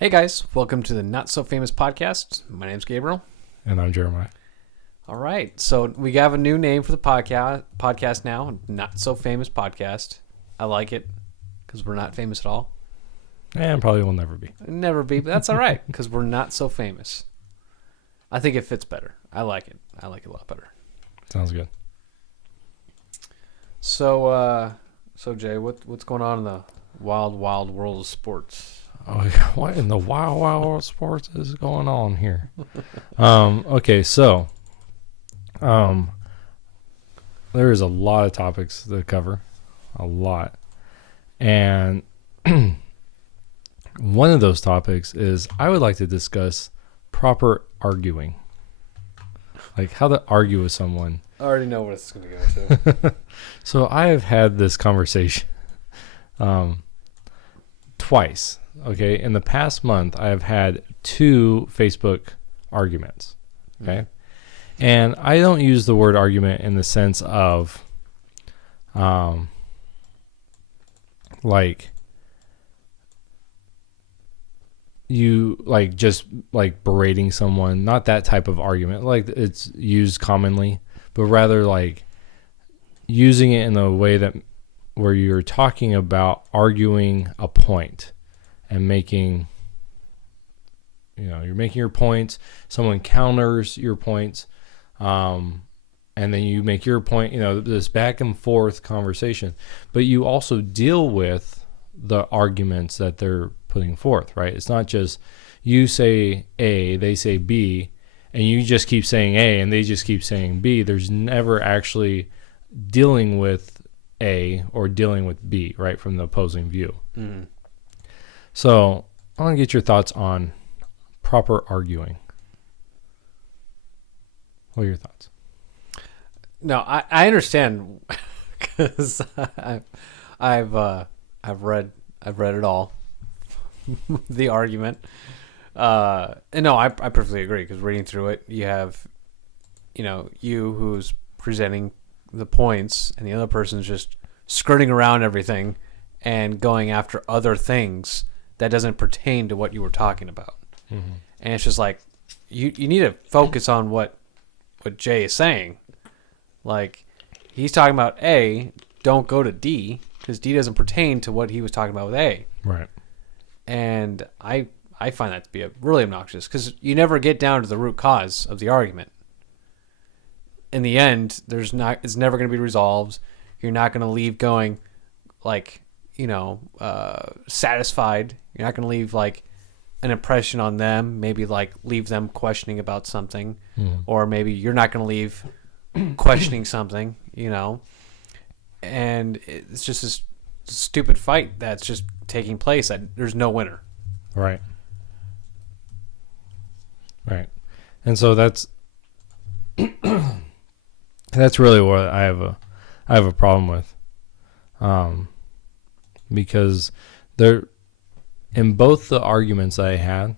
Hey guys, welcome to the Not So Famous podcast. My name's Gabriel. And I'm Jeremiah. All right, so we have a new name for the podcast now, Not So Famous Podcast. I like it because we're not famous at all. And probably will never be. Never be, but that's all right because we're not so famous. I think it fits better. I like it. I like it a lot better. Sounds good. So Jay, what's going on in the wild world of sports? Oh, what in the wild world of sports is going on here? Okay, so there is a lot of topics to cover, a lot, and one of those topics is I would like to discuss proper arguing, like how to argue with someone. I already know what it's going to go to. So I have had this conversation twice. Okay, in the past month, I have had 2 Facebook arguments. Okay, and I don't use the word argument in the sense of, like you like just like berating someone. Not that type of argument, like it's used commonly, but rather like using it in a way that where you're talking about arguing a point. And you're making your points. Someone counters your points, and then you make your point. This back and forth conversation. But you also deal with the arguments that they're putting forth, right? It's not just you say A, they say B, and you just keep saying A, and they just keep saying B. There's never actually dealing with A or dealing with B, right, from the opposing view. Mm-hmm. So I want to get your thoughts on proper arguing. What are your thoughts? No, I understand because I've read it all, the argument, and no, I perfectly agree because reading through it, you have, you who's presenting the points, and the other person's just skirting around everything and going after other things that doesn't pertain to what you were talking about. Mm-hmm. And it's just like, you need to focus on what Jay is saying. Like, he's talking about A, don't go to D, because D doesn't pertain to what he was talking about with A. Right. And I find that to be really obnoxious, because you never get down to the root cause of the argument. In the end, it's never going to be resolved. You're not going to leave going, like, satisfied. You're not going to leave like an impression on them, maybe like leave them questioning about something, or maybe you're not going to leave questioning something, and it's just this stupid fight that's just taking place that there's no winner. Right. And so that's really what I have a problem with. Because in both the arguments I had,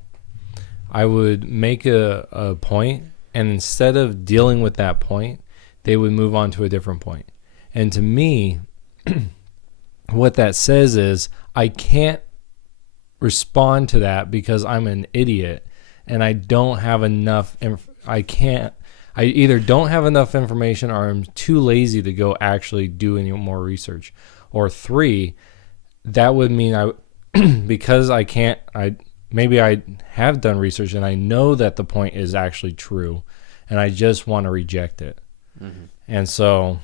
I would make a point, and instead of dealing with that point, they would move on to a different point. And to me, what that says is I can't respond to that because I'm an idiot and I don't have enough. I either don't have enough information, or I'm too lazy to go actually do any more research. Or 3, that would mean because I can't, maybe I have done research and I know that the point is actually true and I just want to reject it. Mm-hmm. And so,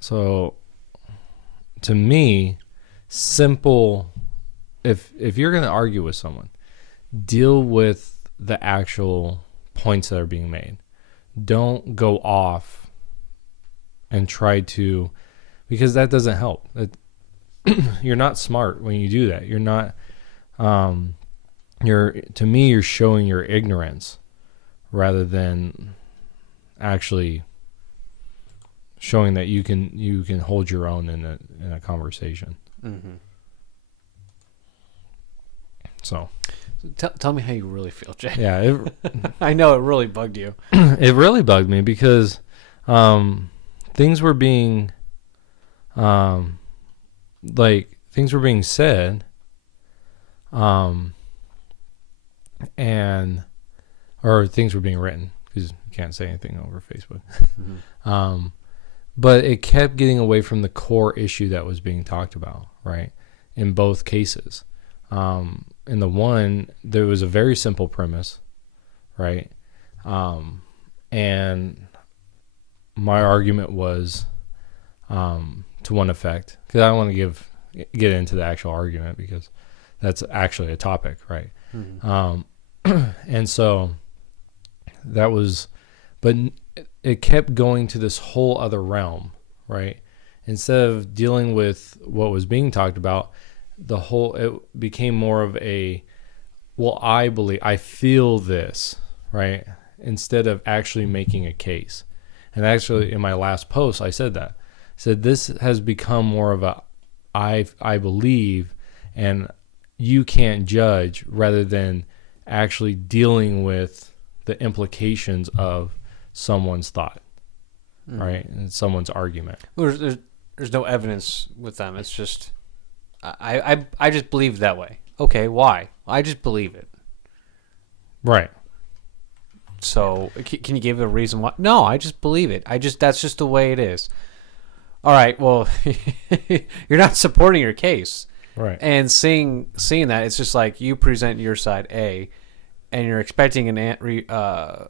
so to me, simple, if you're going to argue with someone, deal with the actual points that are being made. Don't go off and try to, because that doesn't help. You're not smart when you do that. You're not. To me, you're showing your ignorance rather than actually showing that you can hold your own in a conversation. Mm-hmm. So, tell me how you really feel, Jay. Yeah, I know it really bugged you. It really bugged me because things were being said and or things were being written, because you can't say anything over Facebook. But it kept getting away from the core issue that was being talked about, right? In both cases. In the one, there was a very simple premise, right? And my argument was to one effect, because I don't want to get into the actual argument, because that's actually a topic, right? And so that was, but it kept going to this whole other realm, right? Instead of dealing with what was being talked about, it became more of a, well, I feel this, right? Instead of actually making a case. And actually, in my last post, I said that. I said, this has become more of a, I believe, and you can't judge, rather than actually dealing with the implications of someone's thought, right? And someone's argument. Well, there's no evidence with them. It's just, I just believe that way. Okay, why? I just believe it. Right. So, can you give a reason why? No, I just believe it. That's just the way it is. All right, well, you're not supporting your case. Right. And seeing that, it's just like you present your side A, and you're expecting a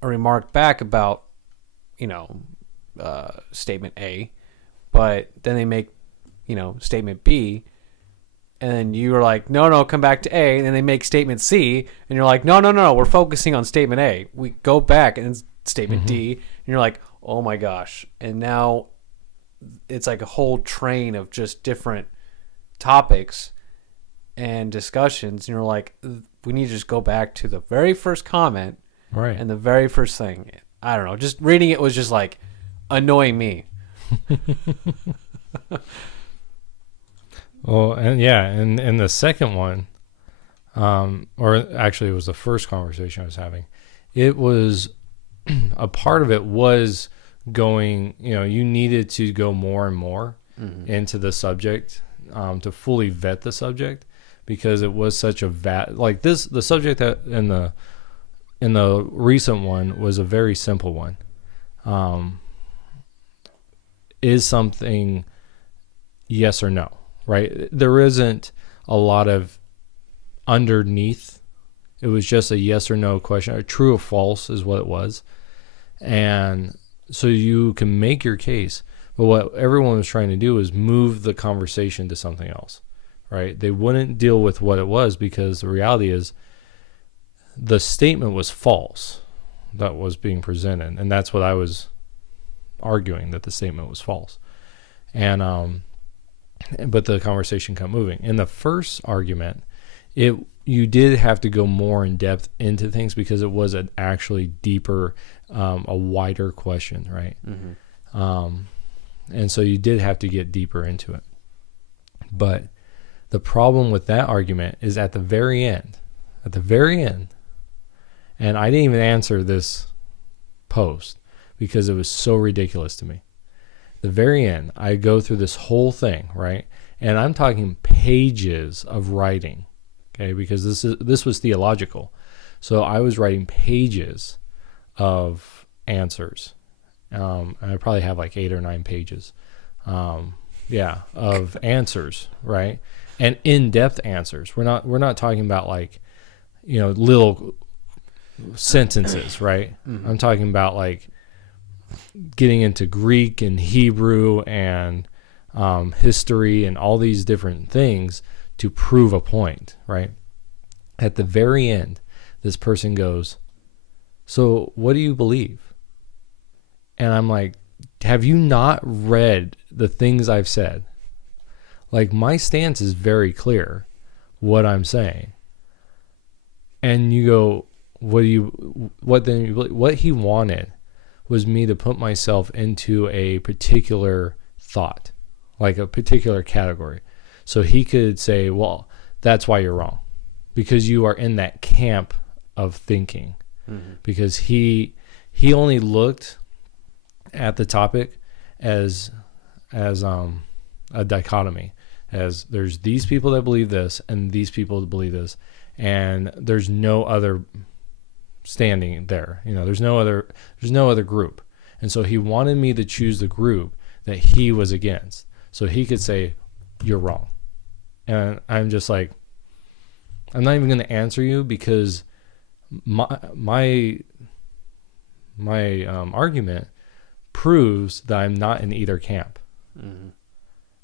remark back about, statement A, but then they make, statement B, and then you're like, no, come back to A, and then they make statement C, and you're like, no, we're focusing on statement A. We go back, and it's statement D, and you're like, oh my gosh. And now it's like a whole train of just different topics and discussions, and you're like, we need to just go back to the very first comment, right? And the very first thing. I don't know, just reading it was just like annoying me. Well, and the second one, or actually it was the first conversation I was having, it was a part of it was going, you needed to go more and more into the subject, to fully vet the subject, because it was such a the subject that in the recent one was a very simple one. Is something yes or no, right? There isn't a lot of underneath. It was just a yes or no question. A true or false is what it was. And so you can make your case. But what everyone was trying to do is move the conversation to something else, right? They wouldn't deal with what it was, because the reality is the statement was false that was being presented. And that's what I was arguing, that the statement was false. And but the conversation kept moving. In the first argument, you did have to go more in depth into things, because it was an actually deeper, a wider question, right? And so you did have to get deeper into it. But the problem with that argument is at the very end, and I didn't even answer this post because it was so ridiculous to me. The very end, I go through this whole thing, right? And I'm talking pages of writing, okay? Because this was theological. So I was writing pages of answers. And I probably have like 8 or 9 pages, of answers, right? And in-depth answers. We're not talking about like, little sentences, right? I'm talking about like getting into Greek and Hebrew and history and all these different things to prove a point, right? At the very end, this person goes, so what do you believe? And I'm like, have you not read the things I've said? Like, my stance is very clear what I'm saying. And you go, what then you believe? What he wanted was me to put myself into a particular thought, like a particular category. So he could say, well, that's why you're wrong, because you are in that camp of thinking. Because he only looked at the topic as a dichotomy, as there's these people that believe this and these people that believe this, and there's no other standing there. There's no other group. And so he wanted me to choose the group that he was against, so he could say, you're wrong. And I'm just like, I'm not even going to answer you, because my argument proves that I'm not in either camp. Mm-hmm.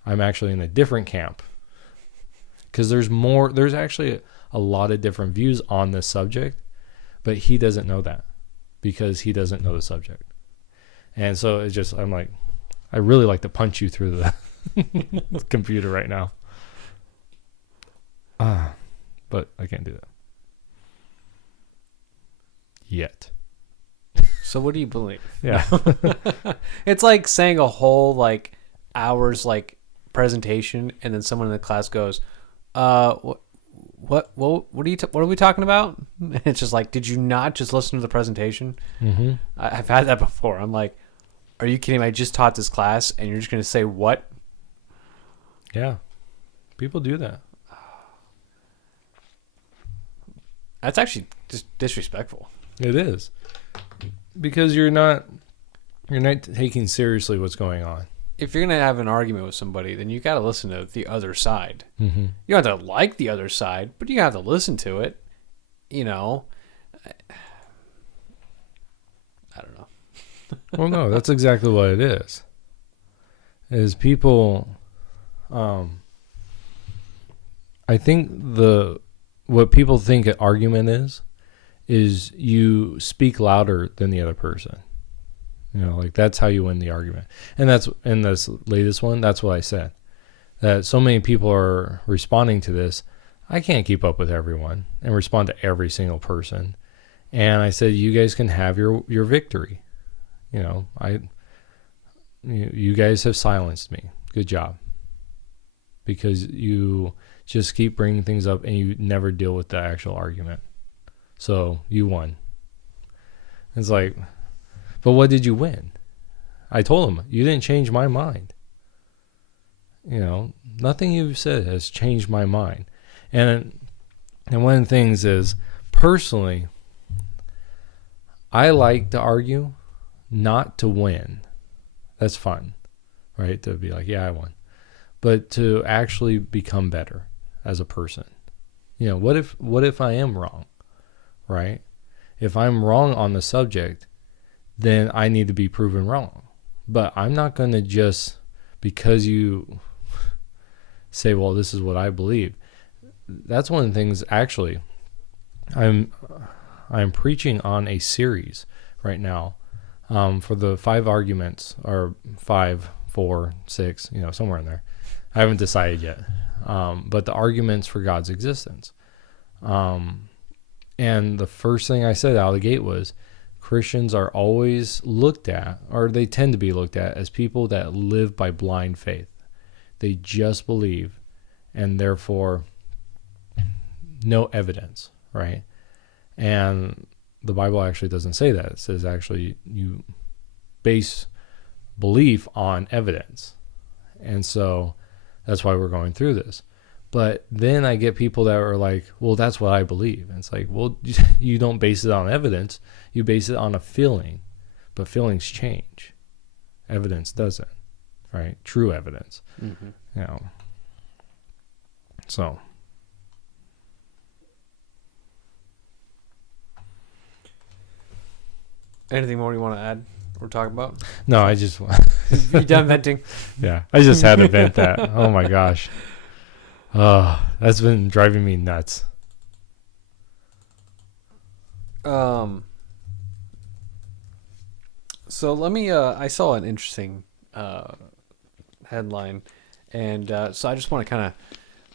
I'm actually in a different camp, because there's actually a lot of different views on this subject, but he doesn't know that, because he doesn't know the subject. And so it's just, I'm like, I really like to punch you through the computer right now. But I can't do that yet. So what do you believe? Yeah. It's like saying a whole hours presentation, and then someone in the class goes, what are we talking about? And it's just like, did you not just listen to the presentation? Mm-hmm. I've had that before. I'm like, are you kidding me? I just taught this class and you're just going to say what? Yeah. People do that. That's actually just disrespectful. It is. Because you're not taking seriously what's going on. If you're going to have an argument with somebody, then you got to listen to the other side. Mm-hmm. You don't have to like the other side, but you have to listen to it. I don't know. Well, no, that's exactly what it is. Is people, I think what people think an argument is you speak louder than the other person. That's how you win the argument. And that's in this latest one, that's what I said. That so many people are responding to this. I can't keep up with everyone and respond to every single person. And I said, you guys can have your victory. You guys have silenced me. Good job. Because you just keep bringing things up and you never deal with the actual argument. So you won. It's like, but what did you win? I told him, you didn't change my mind. Nothing you've said has changed my mind. And one of the things is, personally, I like to argue not to win. That's fun, right? To be like, yeah, I won. But to actually become better as a person. What if I am wrong, right? If I'm wrong on the subject, then I need to be proven wrong. But I'm not going to just, because you say, well, this is what I believe. That's one of the things, actually, I'm preaching on a series right now for the 5 arguments, or 5, 4, 6, somewhere in there. I haven't decided yet. But the arguments for God's existence. And the first thing I said out of the gate was, Christians are always looked at, or they tend to be looked at, as people that live by blind faith. They just believe, and therefore no evidence, right? And the Bible actually doesn't say that. It says actually you base belief on evidence. And so that's why we're going through this. But then I get people that are like, well, that's what I believe. And it's like, well, you don't base it on evidence. You base it on a feeling. But feelings change. Evidence doesn't, right? True evidence. Mm-hmm. So. Anything more you want to add or talk about? No, I just... You done venting? Yeah, I just had to vent that. Oh my gosh. That's been driving me nuts. So let me, I saw an interesting headline, and so I just want to kind of,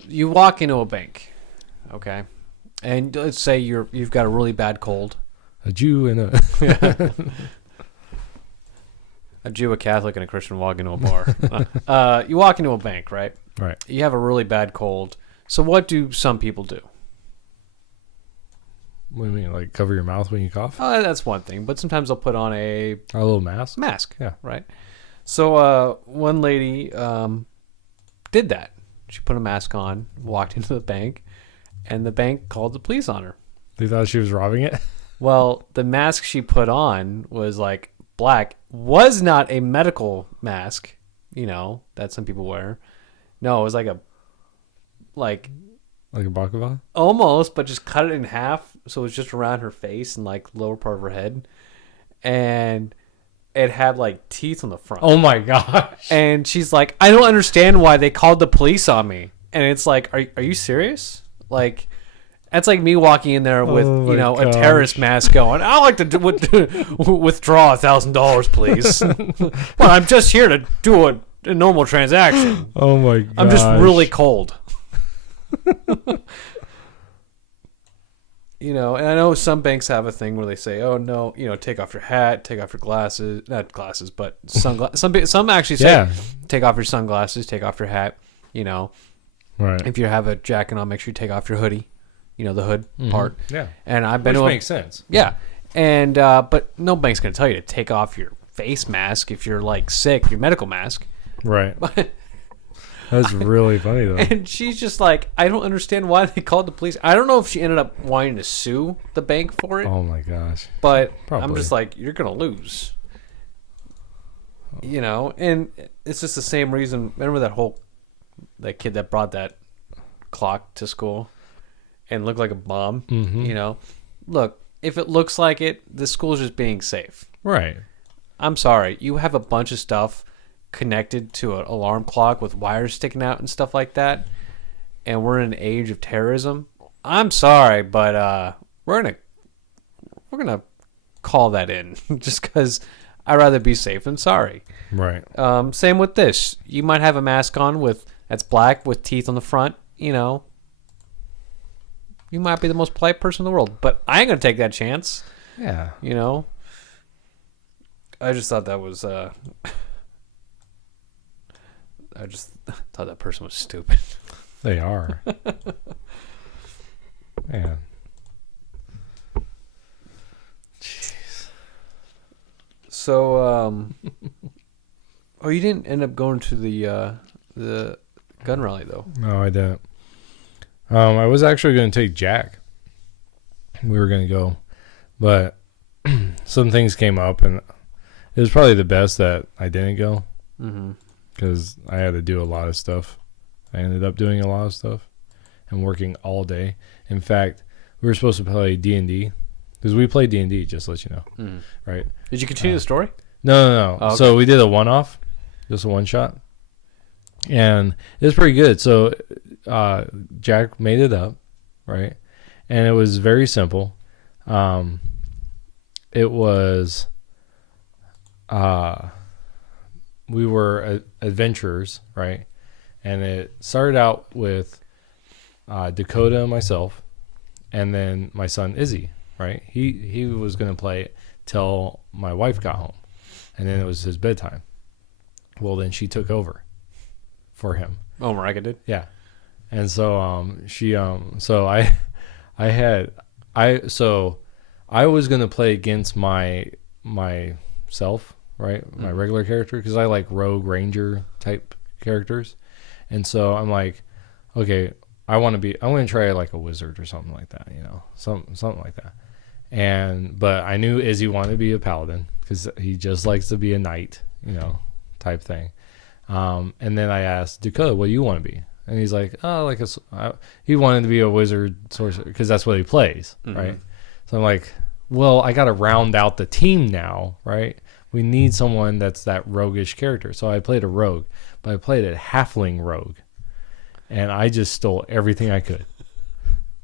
you walk into a bank, okay, and let's say you've got a really bad cold. A Jew and a... A Jew, a Catholic, and a Christian walk into a bar. You walk into a bank, right? Right. You have a really bad cold. So what do some people do? What do you mean, like cover your mouth when you cough? That's one thing, but sometimes they'll put on a little mask. Mask, yeah, right. So one lady did that. She put a mask on, walked into the bank, and the bank called the police on her. They thought she was robbing it? Well, the mask she put on was like black, was not a medical mask, that some people wear. No, it was like a baklava? almost, but just cut it in half, so it was just around her face and like lower part of her head. And it had like teeth on the front. Oh my gosh. And she's like, I don't understand why they called the police on me. And it's like, are you serious? Like, that's like me walking in there with, a terrorist mask going, I'd like to withdraw $1,000, please. Well, I'm just here to do a normal transaction. Oh my god. I'm just really cold. And I know some banks have a thing where they say, "Oh no, take off your hat, take off your glasses, not glasses, but sunglasses." Some actually say, "Take off your sunglasses, take off your hat." Right. If you have a jacket on, make sure you take off your hoodie. The hood part. Yeah. And I've been Which makes sense. Yeah. And but no bank's gonna tell you to take off your face mask if you're like sick, your medical mask. Right. That's really funny though. And she's just like, I don't understand why they called the police. I don't know if she ended up wanting to sue the bank for it. Oh my gosh. But Probably. I'm just like, you're gonna lose. And it's just the same reason. Remember that kid that brought that clock to school and looked like a bomb? Mm-hmm. Look, if it looks like it, the school's just being safe. Right. I'm sorry. You have a bunch of stuff connected to an alarm clock with wires sticking out and stuff like that, and we're in an age of terrorism. I'm sorry, but we're gonna call that in just because I'd rather be safe than sorry. Right. Same with this. You might have a mask on that's black with teeth on the front. You might be the most polite person in the world, but I ain't gonna take that chance. Yeah. I just thought that was I just thought that person was stupid. They are. Man. Jeez. So, you didn't end up going to the gun rally though. No, I didn't. I was actually going to take Jack. We were going to go, but some things came up, and it was probably the best that I didn't go. Mm-hmm. Because I had to do a lot of stuff. I ended up doing a lot of stuff and working all day. In fact, we were supposed to play D&D because we played D&D, just to let you know. Right? Did you continue the story? No. Oh, okay. So we did a one-off, just a one-shot. And it was pretty good. So Jack made it up, right? And it was very simple. It was... we were adventurers, right? And it started out with Dakota and myself, and then my son Izzy, right? He was going to play till my wife got home, and then it was his bedtime. Well, then she took over for him. Oh, Mariah did? Yeah. And so so I was going to play against myself, right? My regular character, because I like rogue ranger type characters. And so I'm like, okay, I want to try like a wizard or something like that, something like that. But I knew Izzy wanted to be a paladin because he just likes to be a knight, type thing. And then I asked Dakota, what do you want to be? And he's like, he wanted to be a wizard sorcerer because that's what he plays, right? So I'm like, well, I got to round out the team now, right? We need someone that's that roguish character. So I played a rogue, but I played a halfling rogue. And I just stole everything I could.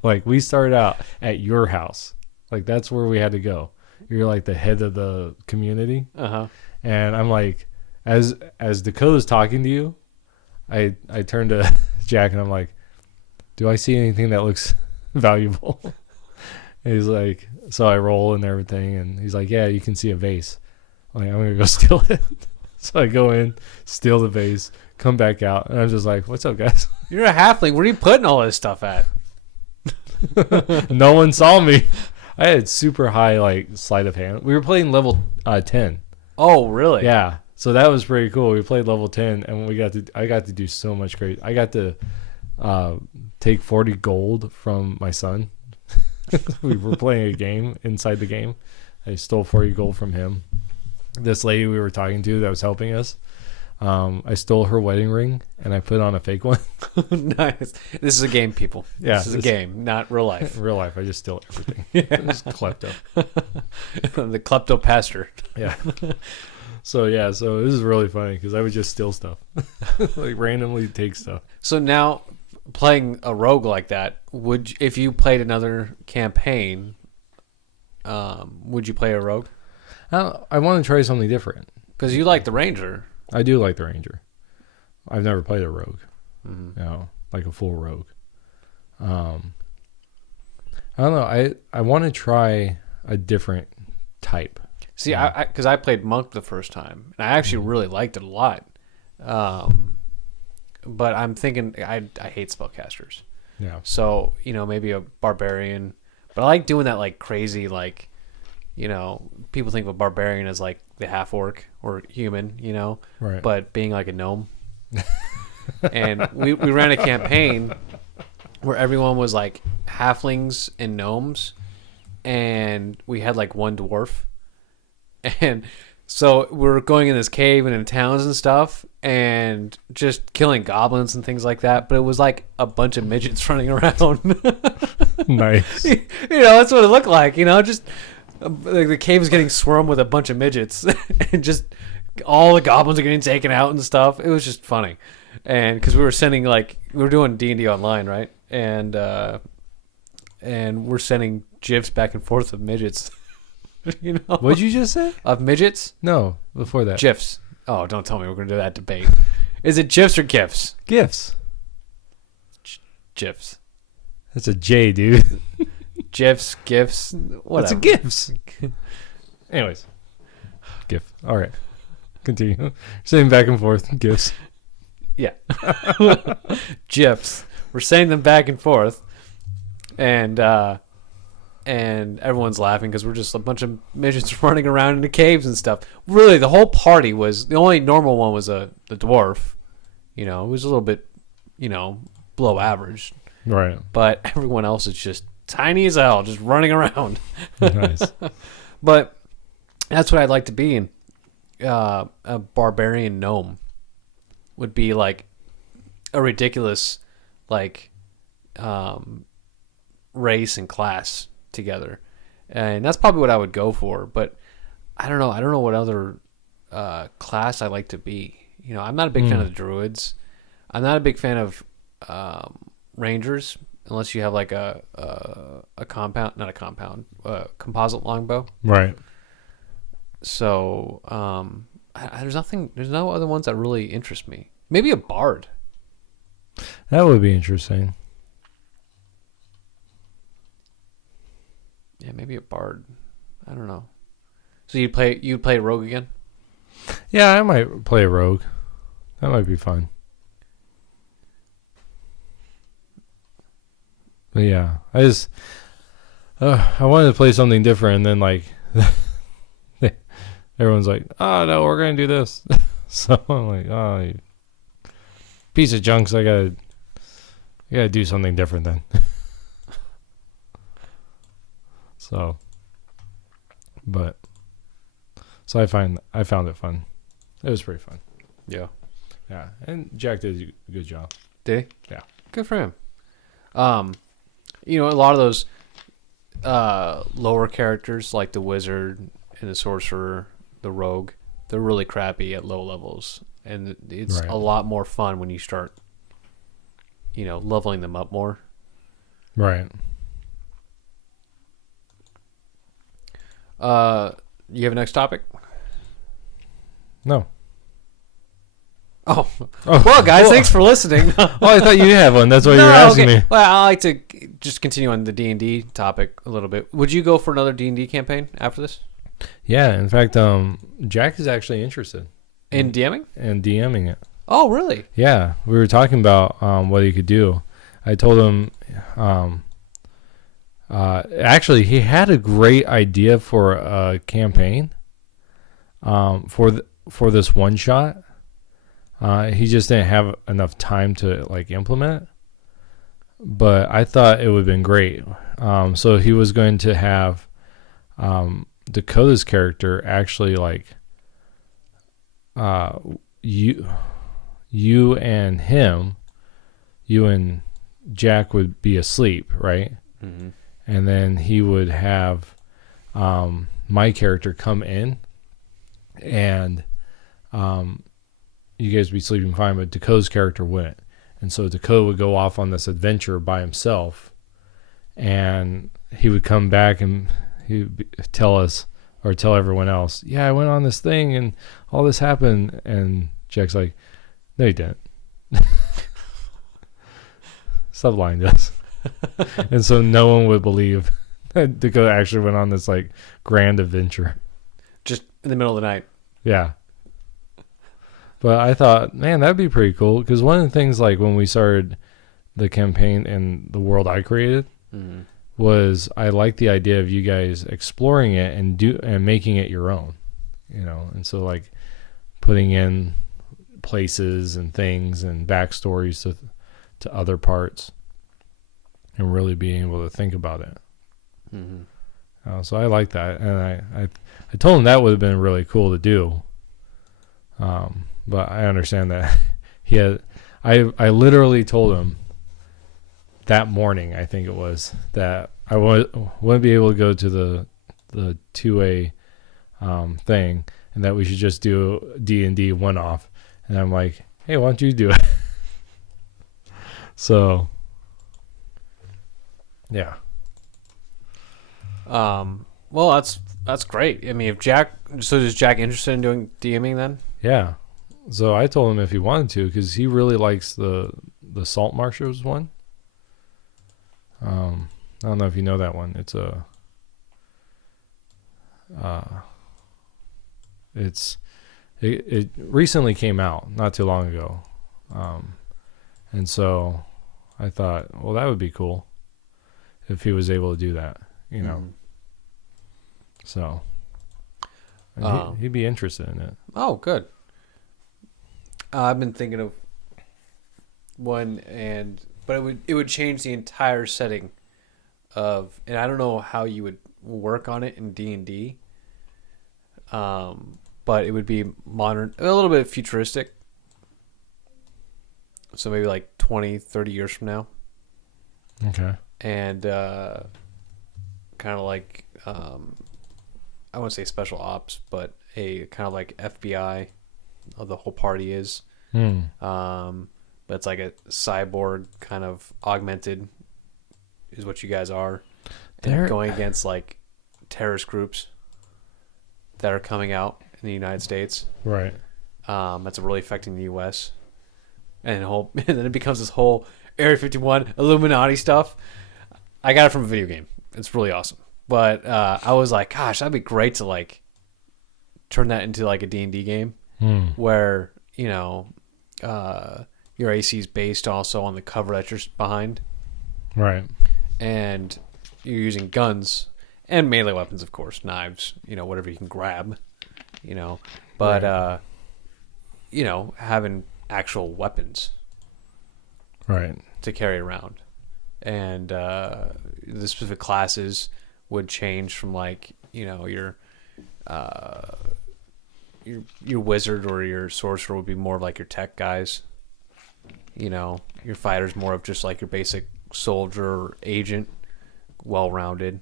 Like, we started out at your house. Like, that's where we had to go. You're like the head of the community. Uh-huh. And I'm like, as Dakota's talking to you, I turn to Jack and I'm like, do I see anything that looks valuable? And he's like, so I roll and everything. And he's like, yeah, you can see a vase. I'm like, I'm going to go steal it. So I go in, steal the vase, come back out. And I'm just like, what's up, guys? You're a halfling. Where are you putting all this stuff at? No one saw me. I had super high like sleight of hand. We were playing level 10. Oh, really? Yeah. So that was pretty cool. We played level 10 and I got to do so much great. I got to take 40 gold from my son. We were playing a game inside the game. I stole 40 gold from him. This lady we were talking to that was helping us, I stole her wedding ring and I put on a fake one. Nice. This is a game, people. Yeah, this is a game, not real life. In real life, I just steal everything. Just klepto. The klepto pastor. Yeah. So this is really funny because I would just steal stuff, like randomly take stuff. So now, playing a rogue like that, if you played another campaign, would you play a rogue? I want to try something different. Because you like the ranger. I do like the ranger. I've never played a rogue. Mm-hmm. Like a full rogue. I don't know. I want to try a different type. See, because I played monk the first time, and I actually really liked it a lot. But I'm thinking I hate spellcasters. Yeah. So maybe a barbarian. But I like doing that like crazy like. People think of a barbarian as like the half orc or human, Right. But being like a gnome. And we ran a campaign where everyone was like halflings and gnomes, and we had like one dwarf. And so we were going in this cave and in towns and stuff and just killing goblins and things like that. But it was like a bunch of midgets running around. Nice. That's what it looked like, just... the cave is getting swarmed with a bunch of midgets, and just all the goblins are getting taken out and stuff. It was just funny, and because we were sending we were doing D&D online, right? And we're sending gifs back and forth of midgets. What'd you just say? Of midgets? No, before that. GIFs. Oh, don't tell me we're gonna do that debate. Is it GIFs or GIFs? GIFs. GIFs. That's a J, dude. GIFs, GIFs, whatever. It's a GIFs. Anyways. GIF. All right. Continue. Sending back and forth. GIFs. Yeah. GIFs. We're sending them back and forth. And everyone's laughing because we're just a bunch of midgets running around in the caves and stuff. Really, the whole party was... The only normal one was the dwarf. It was a little bit, below average. Right. But everyone else is just... tiny as hell, just running around. Nice. But that's what I'd like to be in. A barbarian gnome would be like a ridiculous race and class together. And that's probably what I would go for. But I don't know what other class I like to be. I'm not a big fan of the druids. I'm not a big fan of rangers. Unless you have like a composite longbow. Right. So there's no other ones that really interest me. Maybe a bard. That would be interesting. Yeah, maybe a bard. I don't know. So you'd play rogue again? Yeah, I might play a rogue. That might be fun. But yeah, I wanted to play something different, and then everyone's like, "Oh no, we're gonna do this." So I'm like, "Oh, you piece of junks! I gotta do something different then." So I found it fun. It was pretty fun. Yeah. Yeah, and Jack did a good job. Did he? Yeah. Good for him. A lot of those lower characters like the wizard and the sorcerer, the rogue, they're really crappy at low levels, and it's Right. a lot more fun when you start, leveling them up more. Right. You have a next topic? No. Oh, well, guys, thanks for listening. Oh, I thought you had one. That's why you were asking me. Well, I like to just continue on the D&D topic a little bit. Would you go for another D&D campaign after this? Yeah, in fact, Jack is actually interested In DMing? in DMing it. Oh, really? Yeah, we were talking about what he could do. I told him, actually, he had a great idea for a campaign for this one shot. He just didn't have enough time to implement it. but I thought it would have been great. So he was going to have Dakota's character actually like you and him, you and Jack would be asleep, right? Mm-hmm. And then he would have my character come in, and you guys would be sleeping fine, but Dakota's character wouldn't. And so Dakota would go off on this adventure by himself, and he would come back and he would tell us or tell everyone else, yeah, I went on this thing and all this happened. And Jack's like, no, you didn't. Stop lying to us. And so no one would believe that Dakota actually went on this like grand adventure. Just in the middle of the night. Yeah. But I thought, man, that'd be pretty cool. Because one of the things, like when we started the campaign in the world I created, Mm-hmm. was I liked the idea of you guys exploring it and making it your own, you know. And so like putting in places and things and backstories to other parts, and really being able to think about it. Mm-hmm. So I like that, and I told him that would have been really cool to do. But I understand that he had. I literally told him that morning, I think it was, that I wouldn't be able to go to the 2A thing, and that we should just do D&D one-off. And I'm like, hey, why don't you do it? So, yeah. Well, that's great. I mean, is Jack interested in doing DMing then? Yeah. So I told him if he wanted to, because he really likes the Salt Marshes one. I don't know if you know that one. It's it recently came out not too long ago, and so I thought, well, that would be cool if he was able to do that, you know. Mm-hmm. So he'd be interested in it. Oh, good. I've been thinking of one, but it would change the entire setting of, and I don't know how you would work on it in D&D. But it would be modern, a little bit futuristic. So maybe like 20, 30 years from now. Okay. And kind of like, I wouldn't say special ops, but a kind of like FBI of the whole party is. But it's like a cyborg kind of augmented is what you guys are. And going against like terrorist groups that are coming out in the United States. Right. That's really affecting the U.S. And then it becomes this whole Area 51 Illuminati stuff. I got it from a video game. It's really awesome. But I was like, gosh, that'd be great to like turn that into like a D&D game where, you know, your AC is based also on the cover that you're behind. Right. And you're using guns and melee weapons, of course, knives, you know, whatever you can grab, you know. But, right. You know, having actual weapons. Right. To carry around. And the specific classes would change from like, you know, your wizard or your sorcerer would be more of like your tech guys. You know, your fighter's more of just like your basic soldier or agent, well-rounded,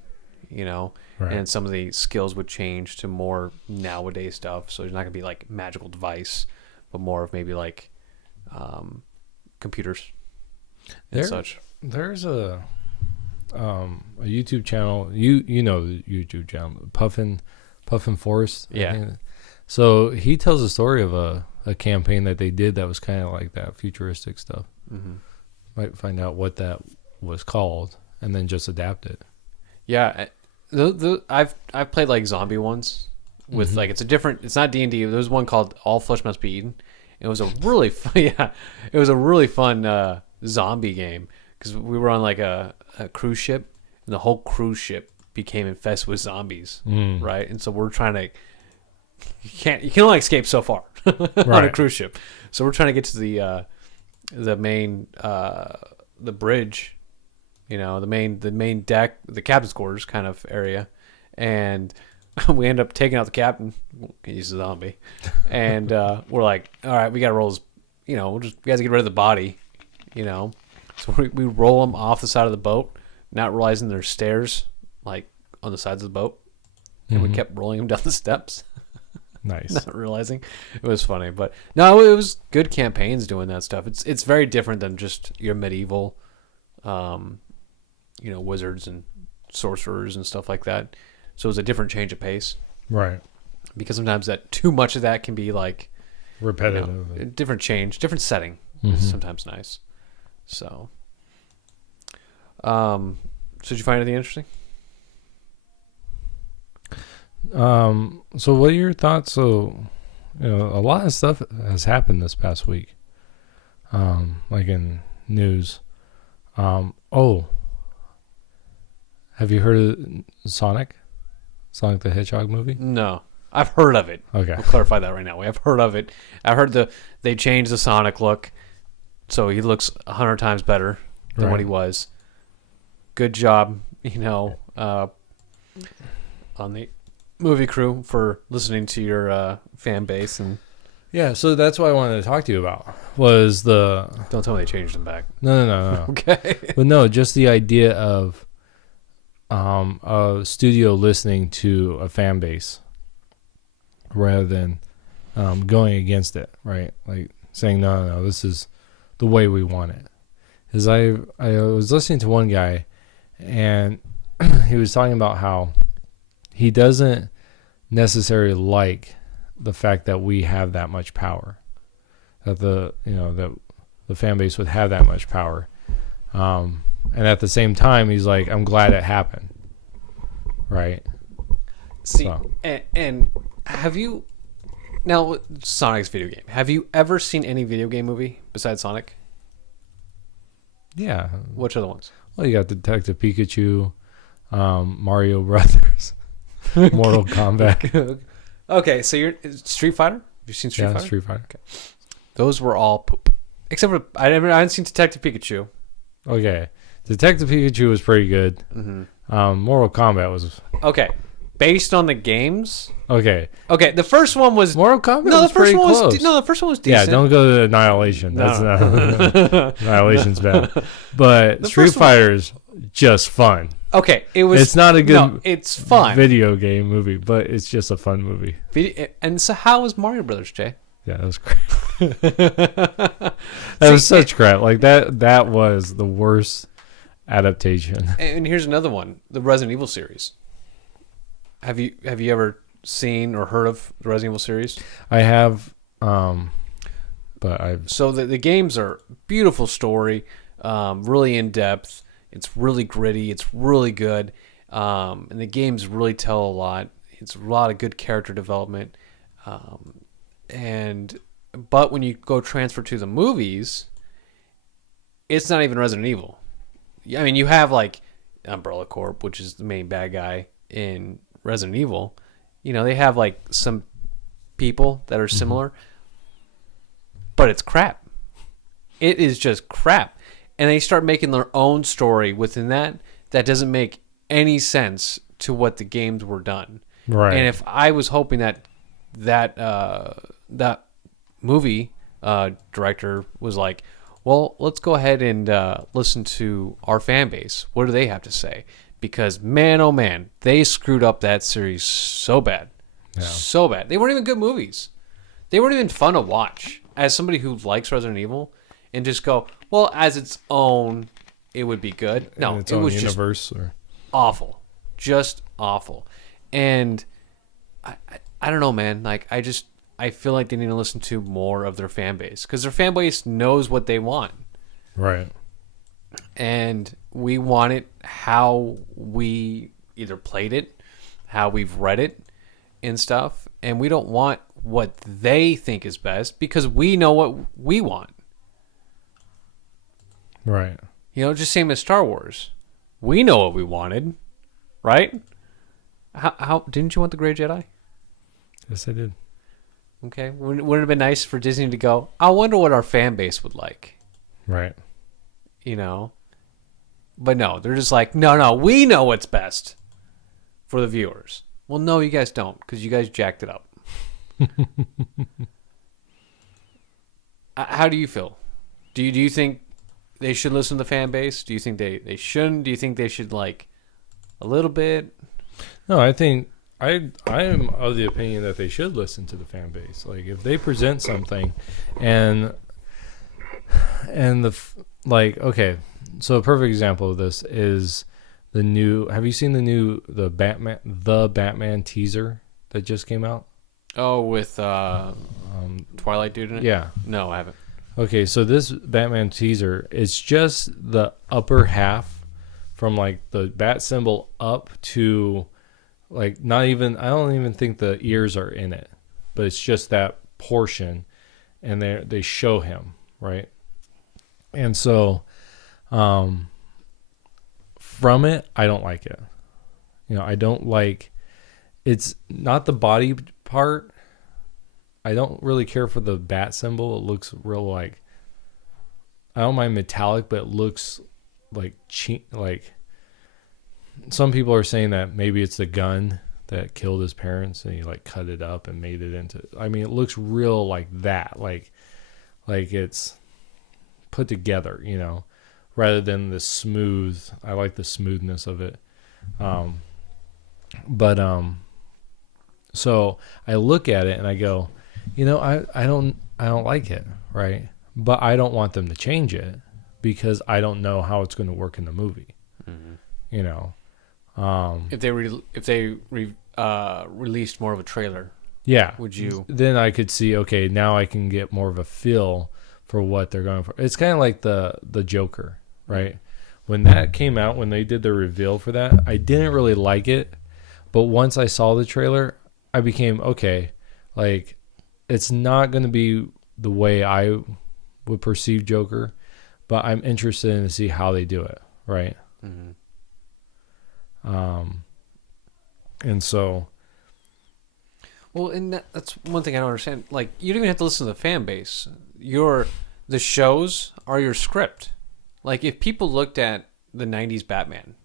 you know. Right. And some of the skills would change to more nowadays stuff. So there's not going to be like magical device, but more of maybe like computers and such. There's a YouTube channel. You know the YouTube channel, Puffin Forest. Yeah. So he tells a story of a campaign that they did that was kind of like that futuristic stuff. Mm-hmm. Might find out what that was called and then just adapt it. Yeah, I've played like zombie ones with like it's not D&D. There was one called All Flesh Must Be Eaten. It was a really fun zombie game because we were on like a cruise ship and the whole cruise ship became infested with zombies, right? And so we're trying to you can only escape so far on a cruise ship. So we're trying to get to the main the bridge the main deck, the captain's quarters kind of area, and we end up taking out the captain. He's a zombie, and we're like, all right, we got to roll his, we got to get rid of the body, So we roll him off the side of the boat, not realizing there's stairs like on the sides of the boat, and we kept rolling him down the steps. Nice. Not realizing. It was funny, but no, it was good campaigns doing that stuff. It's very different than just your medieval, wizards and sorcerers and stuff like that. So it was a different change of pace. Right. Because sometimes that too much of that can be like repetitive. Different change, different setting. Is sometimes nice. So, so did you find anything interesting? So what are your thoughts? So, a lot of stuff has happened this past week. Like in news. Have you heard of Sonic the Hedgehog movie? No, I've heard of it. Okay. I'll clarify that right now. I've heard of it. I heard they changed the Sonic look, so he looks 100 times better than what he was. Good job, on the movie crew for listening to your fan base. And yeah, so that's what I wanted to talk to you about was the... Don't tell me they changed them back. No. Okay. But no, just the idea of a studio listening to a fan base rather than going against it, right? Like saying, no, this is the way we want it. Because I was listening to one guy, and he was talking about how he doesn't necessarily like the fact that we have that much power, that the fan base would have that much power, and at the same time he's like, I'm glad it happened, right? See, so. And have you now Sonic's video game? Have you ever seen any video game movie besides Sonic? Yeah. Which other ones? Well, you got Detective Pikachu, Mario Brothers. Mortal Kombat. Okay, so you're Street Fighter? Have you seen Street Fighter? Street Fighter. Okay. Those were all poop. Except for I hadn't seen Detective Pikachu. Okay. Detective Pikachu was pretty good. Mortal Kombat was... Okay. Based on the games? Okay. Okay, the first one was... Mortal Kombat was pretty close. The first one was decent. Yeah, don't go to Annihilation. That's Annihilation's bad. But Street Fighter's just fun. Okay, it was... It's not a good... No, it's fun. Video game movie, but it's just a fun movie. And so how was Mario Brothers, Jay? Yeah, that was crap. That was such crap. Like, that was the worst adaptation. And here's another one. The Resident Evil series. Have you ever seen or heard of the Resident Evil series? I have, but I've... So the games are beautiful story, really in-depth. It's really gritty. It's really good. And the games really tell a lot. It's a lot of good character development. But when you go transfer to the movies, it's not even Resident Evil. I mean, you have like Umbrella Corp, which is the main bad guy in Resident Evil. They have like some people that are similar, but it's crap. It is just crap. And they start making their own story within that doesn't make any sense to what the games were done. Right. And if I was hoping that movie director was like, well, let's go ahead and listen to our fan base. What do they have to say? Because man, oh man, they screwed up that series so bad. Yeah. So bad. They weren't even good movies. They weren't even fun to watch. As somebody who likes Resident Evil, and just go, well, as its own, it would be good. No, it was just awful. Just awful. And I don't know, man. Like, I feel like they need to listen to more of their fan base. Because their fan base knows what they want. Right. And we want it how we either played it, how we've read it and stuff. And we don't want what they think is best because we know what we want. Right. Just same as Star Wars. We know what we wanted, right? How didn't you want the Grey Jedi? Yes, I did. Okay. Wouldn't it have been nice for Disney to go, I wonder what our fan base would like? Right. But no, they're just like, no, we know what's best for the viewers. Well, no, you guys don't, because you guys jacked it up. How do you feel? Do you think they should listen to the fan base? Do you think they shouldn't? Do you think they should, like, a little bit? No, I think I am of the opinion that they should listen to the fan base. Like, if they present something and okay, so a perfect example of this is the new, have you seen the Batman teaser that just came out? Oh, with Twilight dude in it? Yeah. No, I haven't. Okay, so this Batman teaser, it's just the upper half from like the bat symbol up to like not even, I don't even think the ears are in it, but it's just that portion, and they show him, right? And so from it, I don't like it. I don't like, it's not the body part. I don't really care for the bat symbol. It looks real like, I don't mind metallic, but it looks like like some people are saying that maybe it's the gun that killed his parents and he like cut it up and made it into, I mean, it looks real like that, like it's put together, rather than the smooth. I like the smoothness of it. So I look at it and I go, I don't like it, right? But I don't want them to change it because I don't know how it's going to work in the movie. If they released more of a trailer, yeah, would you? Then I could see, okay, now I can get more of a feel for what they're going for. It's kind of like the Joker, right? When that came out, when they did the reveal for that, I didn't really like it. But once I saw the trailer, I became, okay, like, it's not going to be the way I would perceive Joker, but I'm interested in to see how they do it, right? Mm-hmm. And so, well, and that's one thing I don't understand. Like, you don't even have to listen to the fan base. The shows are your script. Like, if people looked at the 90s Batman,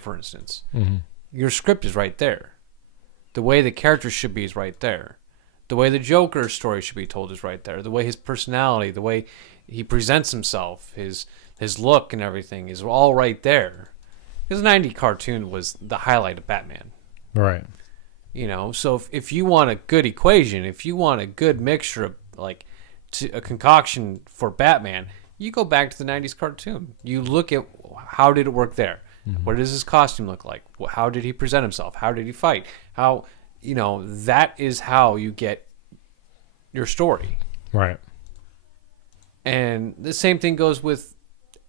for instance, mm-hmm. your script is right there. The way the characters should be is right there. The way the Joker's story should be told is right there. The way his personality, the way he presents himself, his look and everything is all right there. Because the 90s cartoon was the highlight of Batman. Right. So if you want a good equation, if you want a good mixture of, like, a concoction for Batman, you go back to the 90s cartoon. You look at how did it work there. Mm-hmm. What does his costume look like? How did he present himself? How did he fight? How, that is how you get your story. Right. And the same thing goes with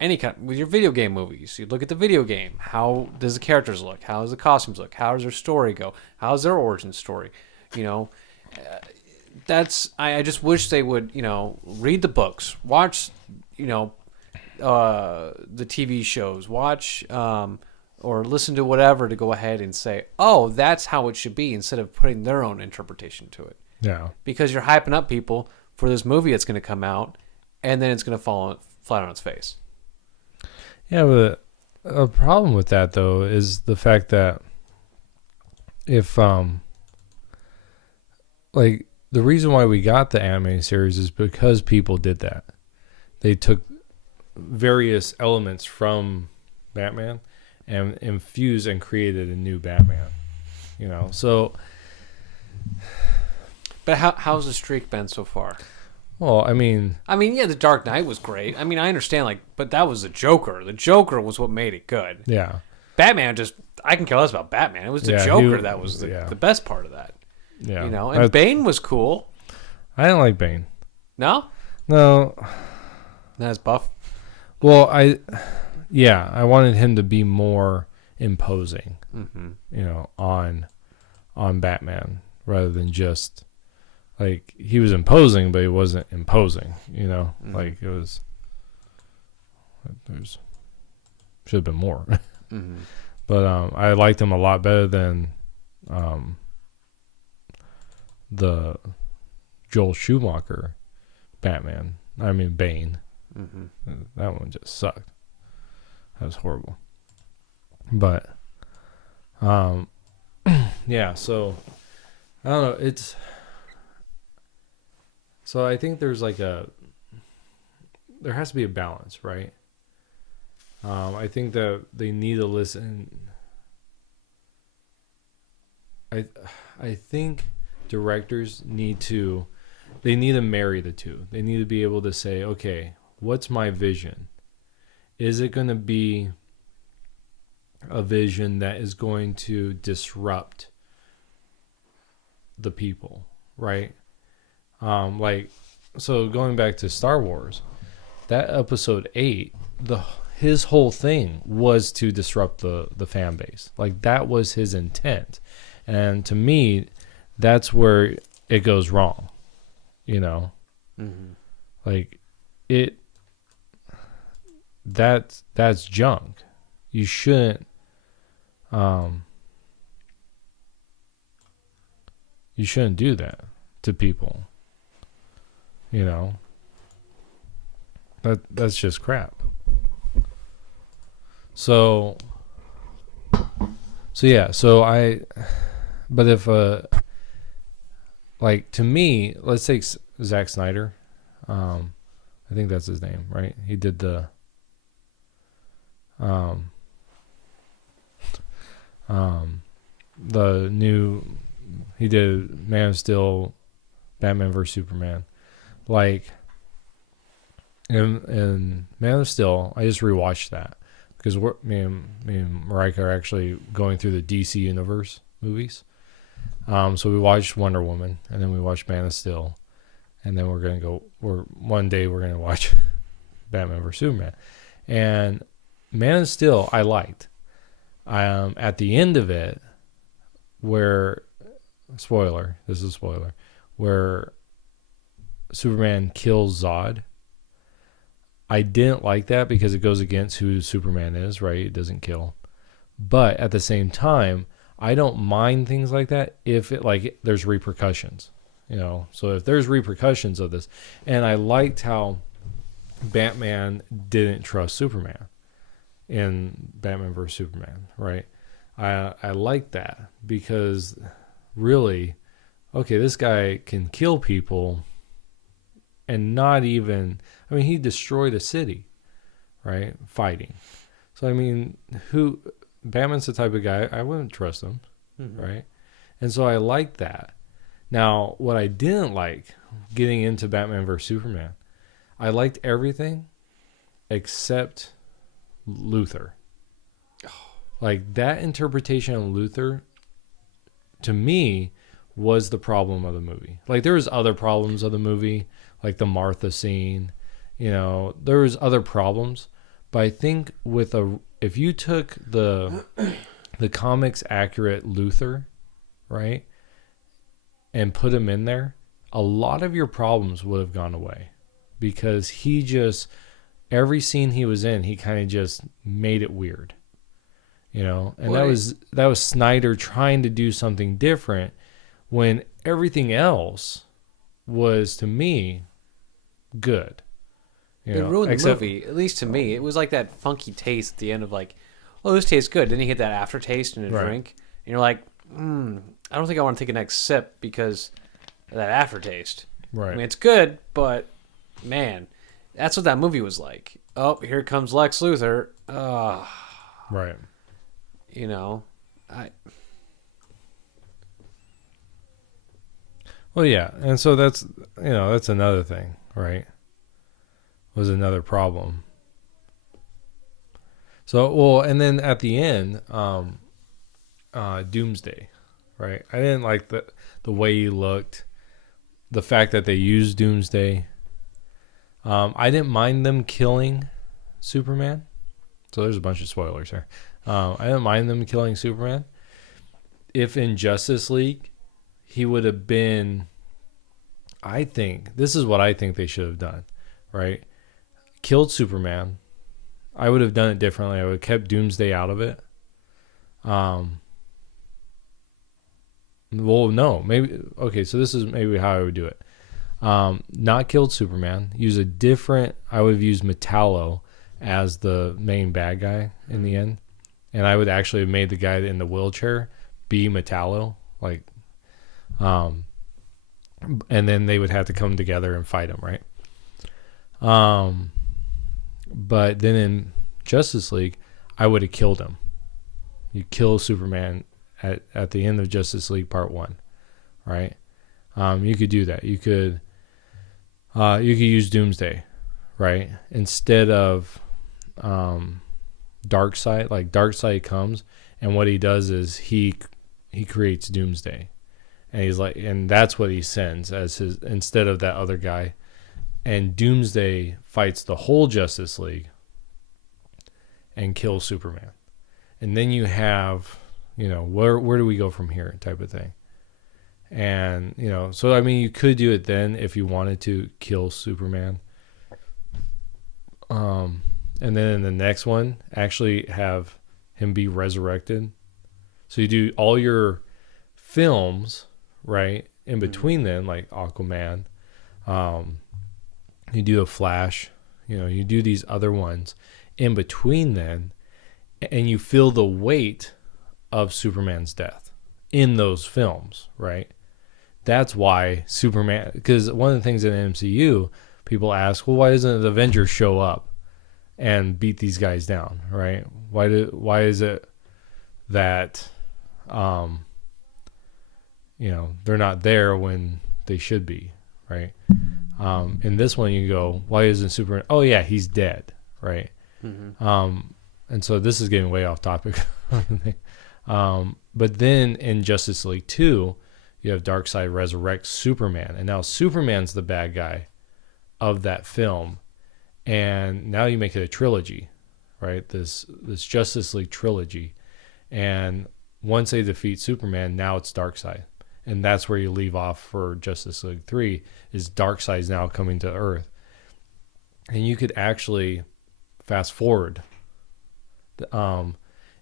with your video game movies. You look at the video game. How does the characters look? How does the costumes look? How does their story go? How's their origin story? I just wish they would, read the books, watch, the TV shows, watch, or listen to whatever to go ahead and say, oh, that's how it should be, instead of putting their own interpretation to it. Yeah. Because you're hyping up people for this movie that's going to come out, and then it's going to fall flat on its face. Yeah, but a problem with that, though, is the fact that if, like, the reason why we got the anime series is because people did that. They took various elements from Batman and infused and created a new Batman. So. But how's the streak been so far? Well, I mean, yeah, The Dark Knight was great. I understand, but that was the Joker. The Joker was what made it good. Yeah. Batman I can care less about Batman. It was the Joker that was the best part of that. Yeah. And Bane was cool. I didn't like Bane. No? No. Not as buff? Well, I wanted him to be more imposing, mm-hmm. On Batman, rather than just, like, he was imposing, but he wasn't imposing, mm-hmm. like it was, should have been more. mm-hmm. But I liked him a lot better than the Joel Schumacher Batman. Bane. Mm-hmm. That one just sucked. That was horrible. But, yeah. So I don't know. So I think there has to be a balance, right? I think that they need to listen. I think directors need to marry the two. They need to be able to say, okay, what's my vision? Is it going to be a vision that is going to disrupt the people, right? So going back to Star Wars, that episode 8, his whole thing was to disrupt the fan base. Like, that was his intent. And to me, that's where it goes wrong, you know? Mm-hmm. Like, that's junk. You shouldn't do that to people, you know? That's just crap. So yeah, but if like, to me, let's take Zack Snyder. I think that's his name, right? He did the he did Man of Steel, Batman vs Superman. Like, in Man of Steel, I just rewatched that because me and Marika are actually going through the DC Universe movies. So we watched Wonder Woman, and then we watched Man of Steel, and then one day we're gonna watch Batman vs Superman. And Man of Steel, I liked. At the end of it, where this is a spoiler, where Superman kills Zod. I didn't like that because it goes against who Superman is, right? It doesn't kill. But at the same time, I don't mind things like that if there's repercussions, you know? So if there's repercussions of this, and I liked how Batman didn't trust Superman in Batman vs Superman, right? I like that because really, okay, this guy can kill people and not even, I mean, he destroyed a city, right? Fighting. So, I mean, Batman's the type of guy, I wouldn't trust him, right? And so I like that. Now, what I didn't like getting into Batman vs Superman, I liked everything except Luthor. Like, that interpretation of Luthor, to me, was the problem of the movie. Like, there was other problems of the movie, like the Martha scene, you know, there was other problems. But I think if you took the comics accurate Luthor, right, and put him in there, a lot of your problems would have gone away because every scene he was in, he kind of just made it weird, you know. And that was Snyder trying to do something different when everything else was, to me, good. It ruined the movie, at least to me. It was like that funky taste at the end of like, oh, this tastes good. Then you get that aftertaste in a drink, and you're like, I don't think I want to take a next sip because of that aftertaste. Right. I mean, it's good, but man, that's what that movie was like. Oh, here comes Lex Luthor. Right. You know, Well, yeah, and so that's another thing, right? Was another problem. So, well, and then at the end, Doomsday, right? I didn't like the way he looked, the fact that they used Doomsday. I didn't mind them killing Superman. So there's a bunch of spoilers here. I didn't mind them killing Superman. If in Justice League, he would have been, this is what I think they should have done, right? Killed Superman. I would have done it differently. I would have kept Doomsday out of it. Well, no, maybe, okay, so this is maybe how I would do it. Not killed Superman. I would have used Metallo as the main bad guy in the end. And I would actually have made the guy in the wheelchair be Metallo, like, and then they would have to come together and fight him, right? But then in Justice League, I would have killed him. You kill Superman at the end of Justice League Part 1, right? You could do that. You could use Doomsday, right? Instead of Darkseid. Like, Darkseid comes, and what he does is he creates Doomsday. And he's like, and that's what he sends as his, instead of that other guy. And Doomsday fights the whole Justice League and kills Superman. And then you have, where do we go from here type of thing. And, so, I mean, you could do it then if you wanted to kill Superman. And then in the next one, actually have him be resurrected. So you do all your films, right, in between then, like Aquaman. You do a Flash. You do these other ones in between then, and you feel the weight of Superman's death in those films, right? That's why Superman, because one of the things in the MCU, people ask, well, why doesn't the Avengers show up and beat these guys down, right? Why is it that they're not there when they should be, right? In this one you go, why isn't Superman, oh yeah, he's dead, right? And so this is getting way off topic. But then in Justice League 2, you have Darkseid resurrect Superman, and now Superman's the bad guy of that film. And now you make it a trilogy, right? This Justice League trilogy. And once they defeat Superman, now it's Darkseid. And that's where you leave off for Justice League 3, is Darkseid's now coming to Earth. And you could actually fast forward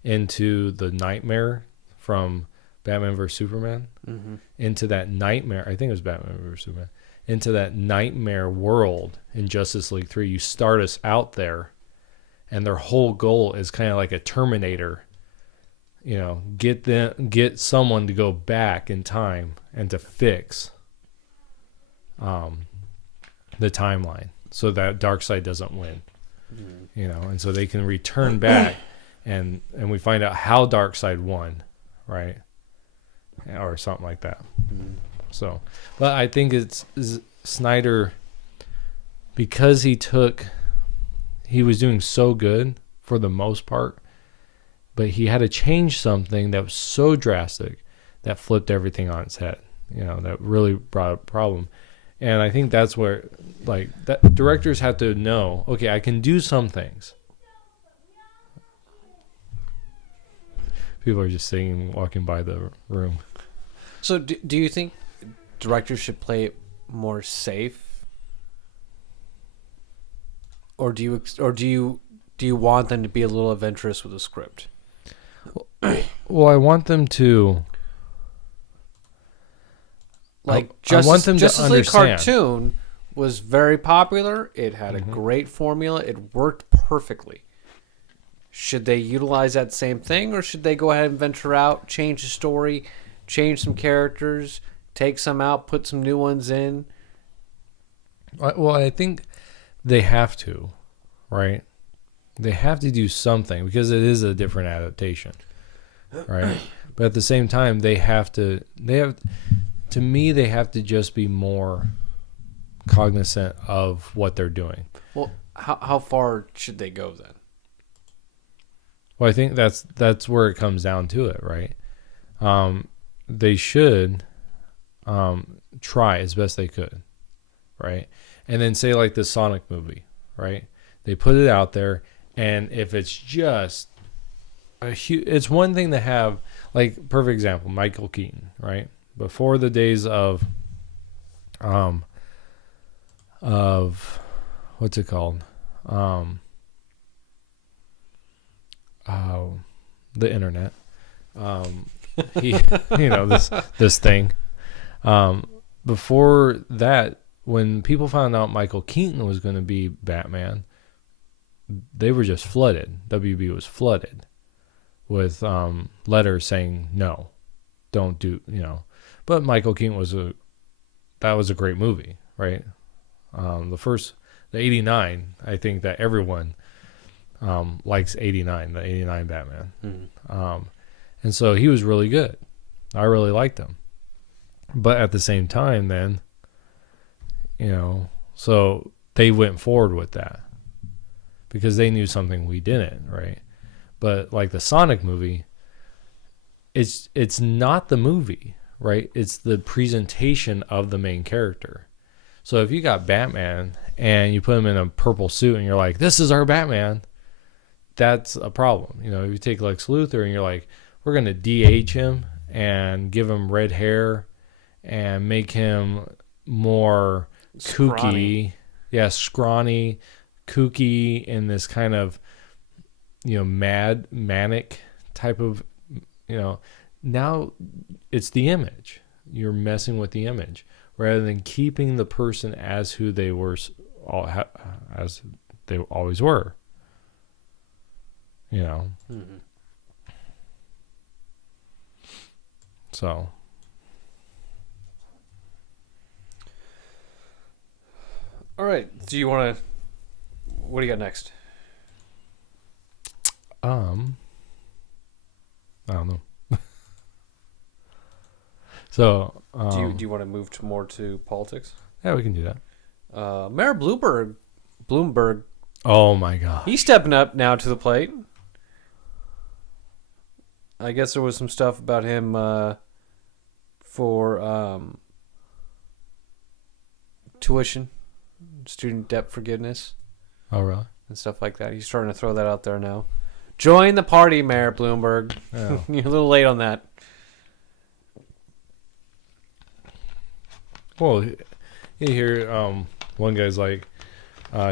into the nightmare from Batman vs. Superman, into that nightmare, I think it was Batman vs. Superman, into that nightmare world in Justice League 3. You start us out there, and their whole goal is kind of like a Terminator. Get someone to go back in time and to fix the timeline so that Darkseid doesn't win. And so they can return back, and we find out how Darkseid won, right? Or something like that. So, but I think it's Snyder, because he was doing so good for the most part, but he had to change something that was so drastic that flipped everything on its head. That really brought a problem. And I think that's where, that directors have to know, okay, I can do some things. People are just singing, walking by the room. So do you think directors should play it more safe? Or do you want them to be a little adventurous with the script? Well, I want them to, Justice, I want them Justice to League understand. cartoon was very popular. It had a great formula. It worked perfectly. Should they utilize that same thing, or should they go ahead and venture out, change the story, change some characters, take some out, put some new ones in? Well, I think they have to, right? They have to do something because it is a different adaptation, right? But at the same time, they have to just be more cognizant of what they're doing. Well, how far should they go then? Well, I think that's where it comes down to it, right? They should try as best they could, right? And then say like the Sonic movie, right? They put it out there, and if it's just it's one thing to have, like, perfect example, Michael Keaton, right? Before the days of what's it called? The internet. This thing. Before that, when people found out Michael Keaton was going to be Batman, they were just flooded. WB was flooded with letters saying no, don't do, But Michael Keaton was a great movie, right? The 89, I think that everyone likes 89, the 89 Batman. Mm-hmm. And so he was really good. I really liked him. But at the same time then, so they went forward with that because they knew something we didn't, right? But like the Sonic movie, it's not the movie, right? It's the presentation of the main character. So if you got Batman and you put him in a purple suit and you're like, this is our Batman, that's a problem. If you take Lex Luthor and you're like, we're going to DH him and give him red hair and make him more kooky. Yeah, scrawny, kooky, in this kind of, manic type of, now it's the image. You're messing with the image rather than keeping the person as who they were, as they always were. Mm-hmm. So. All right. Do you want to? What do you got next? I don't know. So. Do you want to move more to politics? Yeah, we can do that. Mayor Bloomberg. Oh my God. He's stepping up now to the plate. I guess there was some stuff about him for tuition, student debt forgiveness. Oh, really? And stuff like that. He's starting to throw that out there now. Join the party, Mayor Bloomberg. Yeah. You're a little late on that. Well, you hear one guy's like,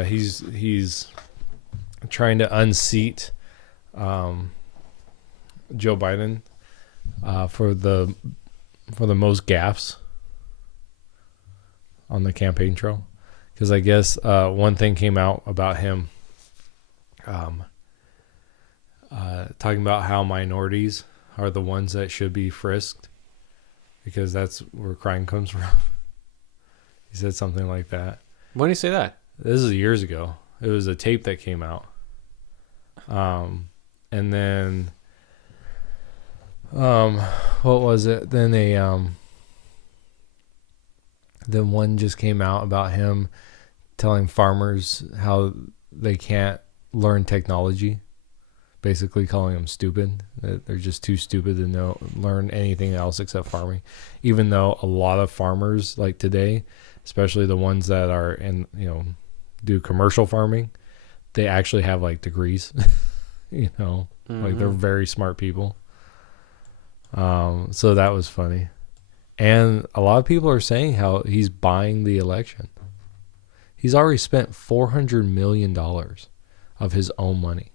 he's trying to unseat Joe Biden for the most gaffes on the campaign trail, because I guess one thing came out about him talking about how minorities are the ones that should be frisked because that's where crime comes from. He said something like that. When did he say that? This is years ago. It was a tape that came out. And then what was it? Then then one just came out about him telling farmers how they can't learn technology, basically calling them stupid. That they're just too stupid to learn anything else except farming. Even though a lot of farmers like today, especially the ones that are in, do commercial farming, they actually have like degrees, mm-hmm. Like they're very smart people. So that was funny. And a lot of people are saying how he's buying the election. He's already spent $400 million of his own money.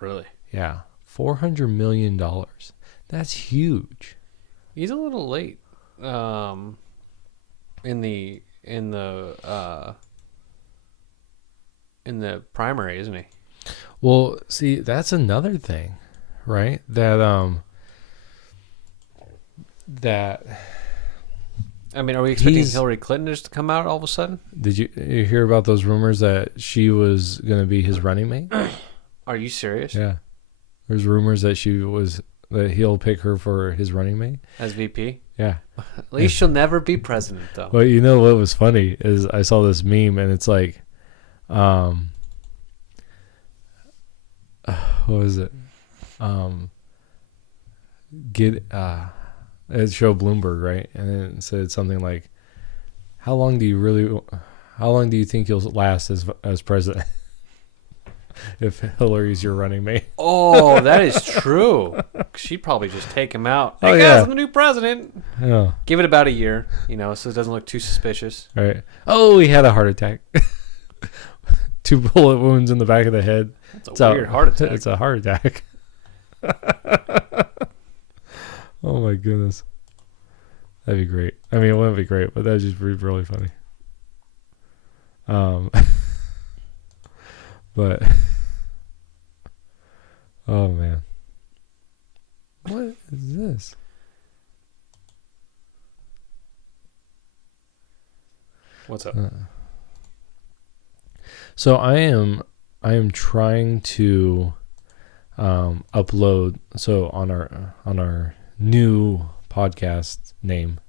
Really? Yeah. $400 million. That's huge. He's a little late. In the primary, isn't he? Well, see, that's another thing, right? That I mean, are we expecting Hillary Clinton just to come out all of a sudden? Did you hear about those rumors that she was going to be his running mate? Are you serious? Yeah. There's rumors that that he'll pick her for his running mate as VP. Yeah. At least she'll never be president, though. Well, what was funny is I saw this meme and it's like, what was it? It showed Bloomberg, right? And then it said something like, how long do you think you'll last as president? If Hillary's your running mate. Oh, that is true. She'd probably just take him out. Hey, guys, yeah. I'm the new president. Yeah. Give it about a year, so it doesn't look too suspicious. Right. Oh, he had a heart attack. 2 bullet wounds in the back of the head. That's a weird heart attack. It's a heart attack. Oh, my goodness. That'd be great. I mean, it wouldn't be great, but that'd just be really funny. But oh man, what is this? What's up? So I am trying to upload. So on our new podcast name,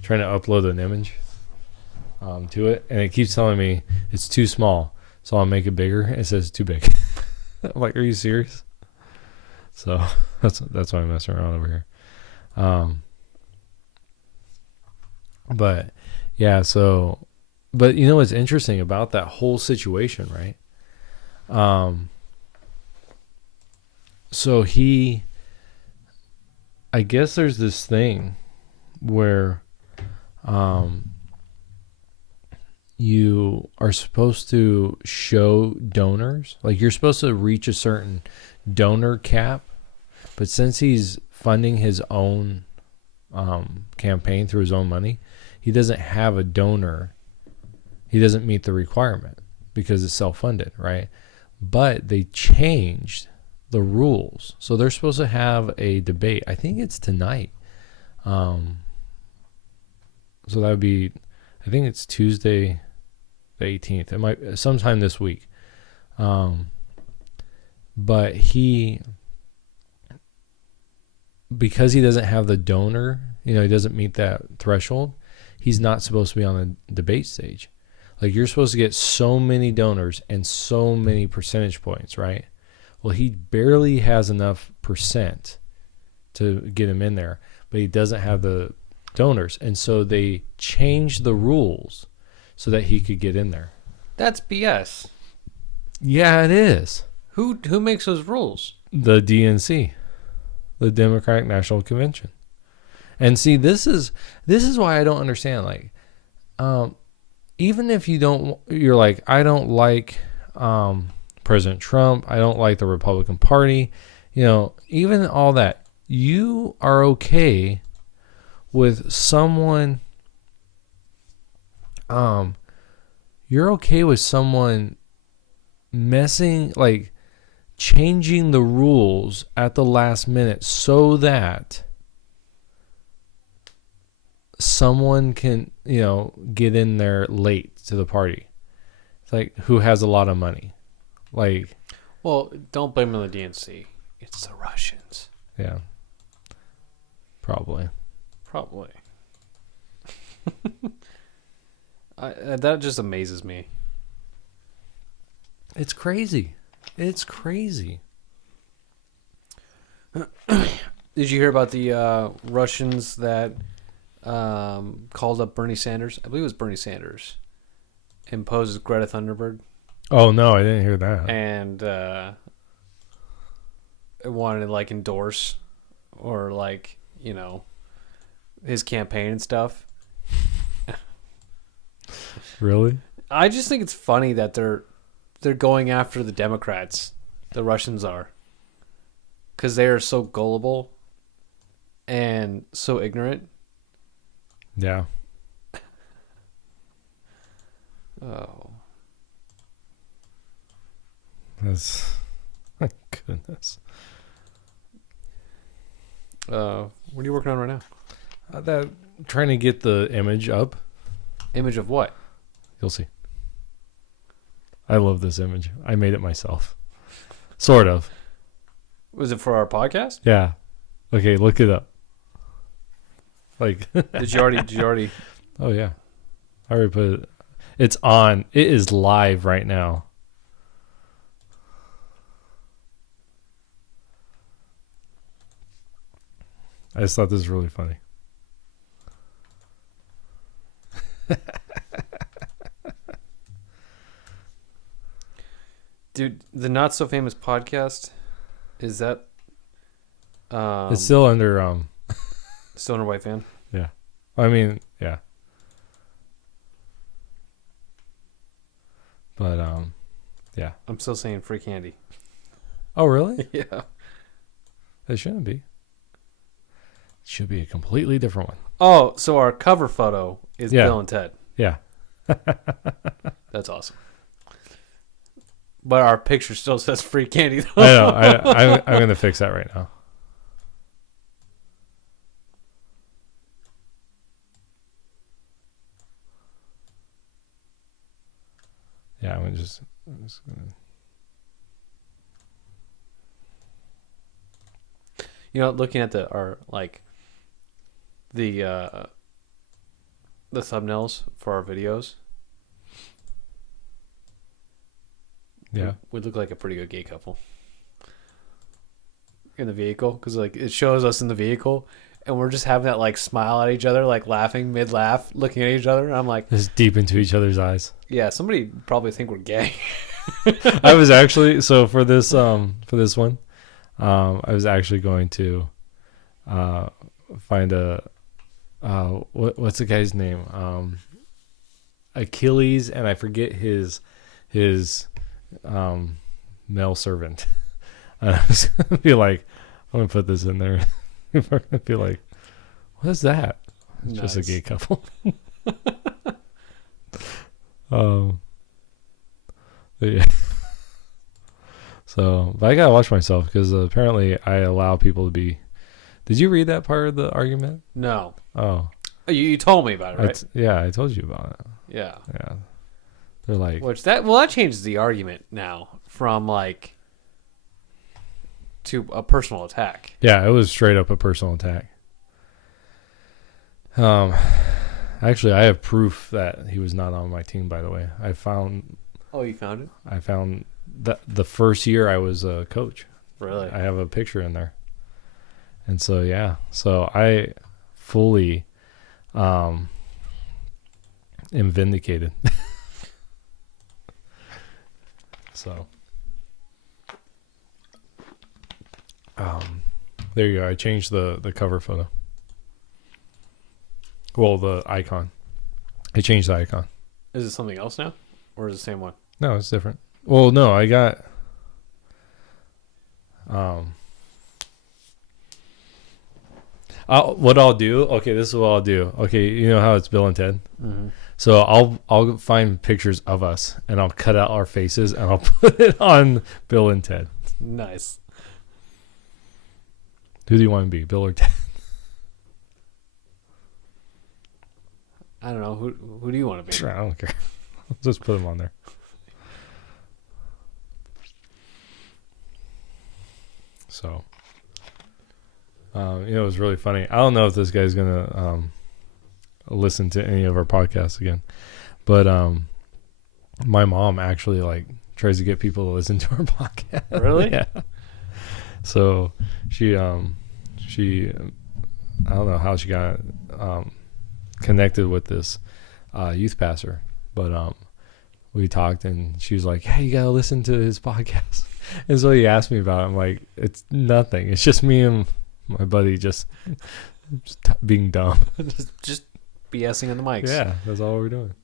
trying to upload an image to it, and it keeps telling me it's too small. So I'll make it bigger. It says too big. I'm like, are you serious? So that's why I'm messing around over here. But yeah, so but you know what's interesting about that whole situation, right? So I guess there's this thing where you are supposed to show donors, like you're supposed to reach a certain donor cap, but since he's funding his own campaign through his own money, he doesn't have a donor. He doesn't meet the requirement because it's self-funded, right? But they changed the rules, so they're supposed to have a debate. I think it's tonight. So that would be, I think it's Tuesday the 18th. It might sometime this week. But because he doesn't have the donor, he doesn't meet that threshold, he's not supposed to be on the debate stage. Like, you're supposed to get so many donors and so many percentage points, right? Well, he barely has enough percent to get him in there, but he doesn't have the donors. And so they changed the rules so that he could get in there. That's BS. Yeah, it is. Who makes those rules? The DNC, the Democratic National Convention. And see, this is why I don't understand. Like, even if you're like, I don't like President Trump, I don't like the Republican Party, even all that, you are okay with someone, you're okay with someone changing the rules at the last minute so that someone can, get in there late to the party. It's like, who has a lot of money. Like, well, don't blame it on the DNC. It's the Russians. Yeah. Probably. That just amazes me. It's crazy. Did you hear about the Russians that called up Bernie Sanders? I believe it was Bernie Sanders. Imposes Greta Thunberg. Oh, no, I didn't hear that. And wanted to endorse or his campaign and stuff. Really? I just think it's funny that they're going after the Democrats. The Russians are. Because they are so gullible and so ignorant. Yeah. Oh. That's... My goodness. What are you working on right now? Trying to get the image up. Image of what? You'll see. I love this image. I made it myself. Sort of. Was it for our podcast? Yeah. Okay, look it up. Did you already? Oh yeah. I already put it. It's on. It is live right now. I just thought this was really funny. Dude, the Not So Famous podcast, is that it's still under still under White Fan? Yeah. I mean, yeah. But yeah. I'm still saying free candy. Oh, really? Yeah. It shouldn't be. It should be a completely different one. Oh, so our cover photo is Bill and Ted. Yeah. That's awesome. But our picture still says free candy, though. I know. I'm going to fix that right now. Yeah, I'm just gonna... Looking at the thumbnails for our videos. Yeah. We look like a pretty good gay couple in the vehicle, because it shows us in the vehicle, and we're just having that smile at each other, laughing mid-laugh, looking at each other. And I'm like, just deep into each other's eyes. Yeah, somebody probably think we're gay. I was actually for this one, I was actually going to find what's the guy's name? Achilles, and I forget his male servant. And I was gonna be like, I'm gonna put this in there. I'm gonna be like, what is that? It's just a gay couple. But yeah. So, but I gotta watch myself, because apparently I allow people to be. Did you read that part of the argument? No. Oh. You told me about it, right? Yeah, I told you about it. Yeah. Yeah. They're like, that changes the argument now from to a personal attack. Yeah, it was straight up a personal attack. Actually, I have proof that he was not on my team, by the way. I found. Oh, you found it? I found that the first year I was a coach. Really? I have a picture in there. And so, yeah. So I fully am vindicated. So, there you go. I changed the cover photo. Well, the icon. I changed the icon. Is it something else now? Or is it the same one? No, it's different. Well, no, I got... what I'll do... Okay, this is what I'll do. Okay, you know how it's Bill and Ted? Mm-hmm. So I'll find pictures of us, and I'll cut out our faces, and I'll put it on Bill and Ted. Nice. Who do you want to be, Bill or Ted? I don't know. Who do you want to be? I don't care. Just put them on there. So, it was really funny. I don't know if this guy's gonna listen to any of our podcasts again, but my mom actually tries to get people to listen to our podcast. Really? Yeah. So she I don't know how she got connected with this youth pastor, but we talked, and she was like, hey, you gotta listen to his podcast. And so he asked me about it. I'm like, it's nothing, it's just me and my buddy just being dumb. just BSing on the mics. Yeah, that's all we're doing.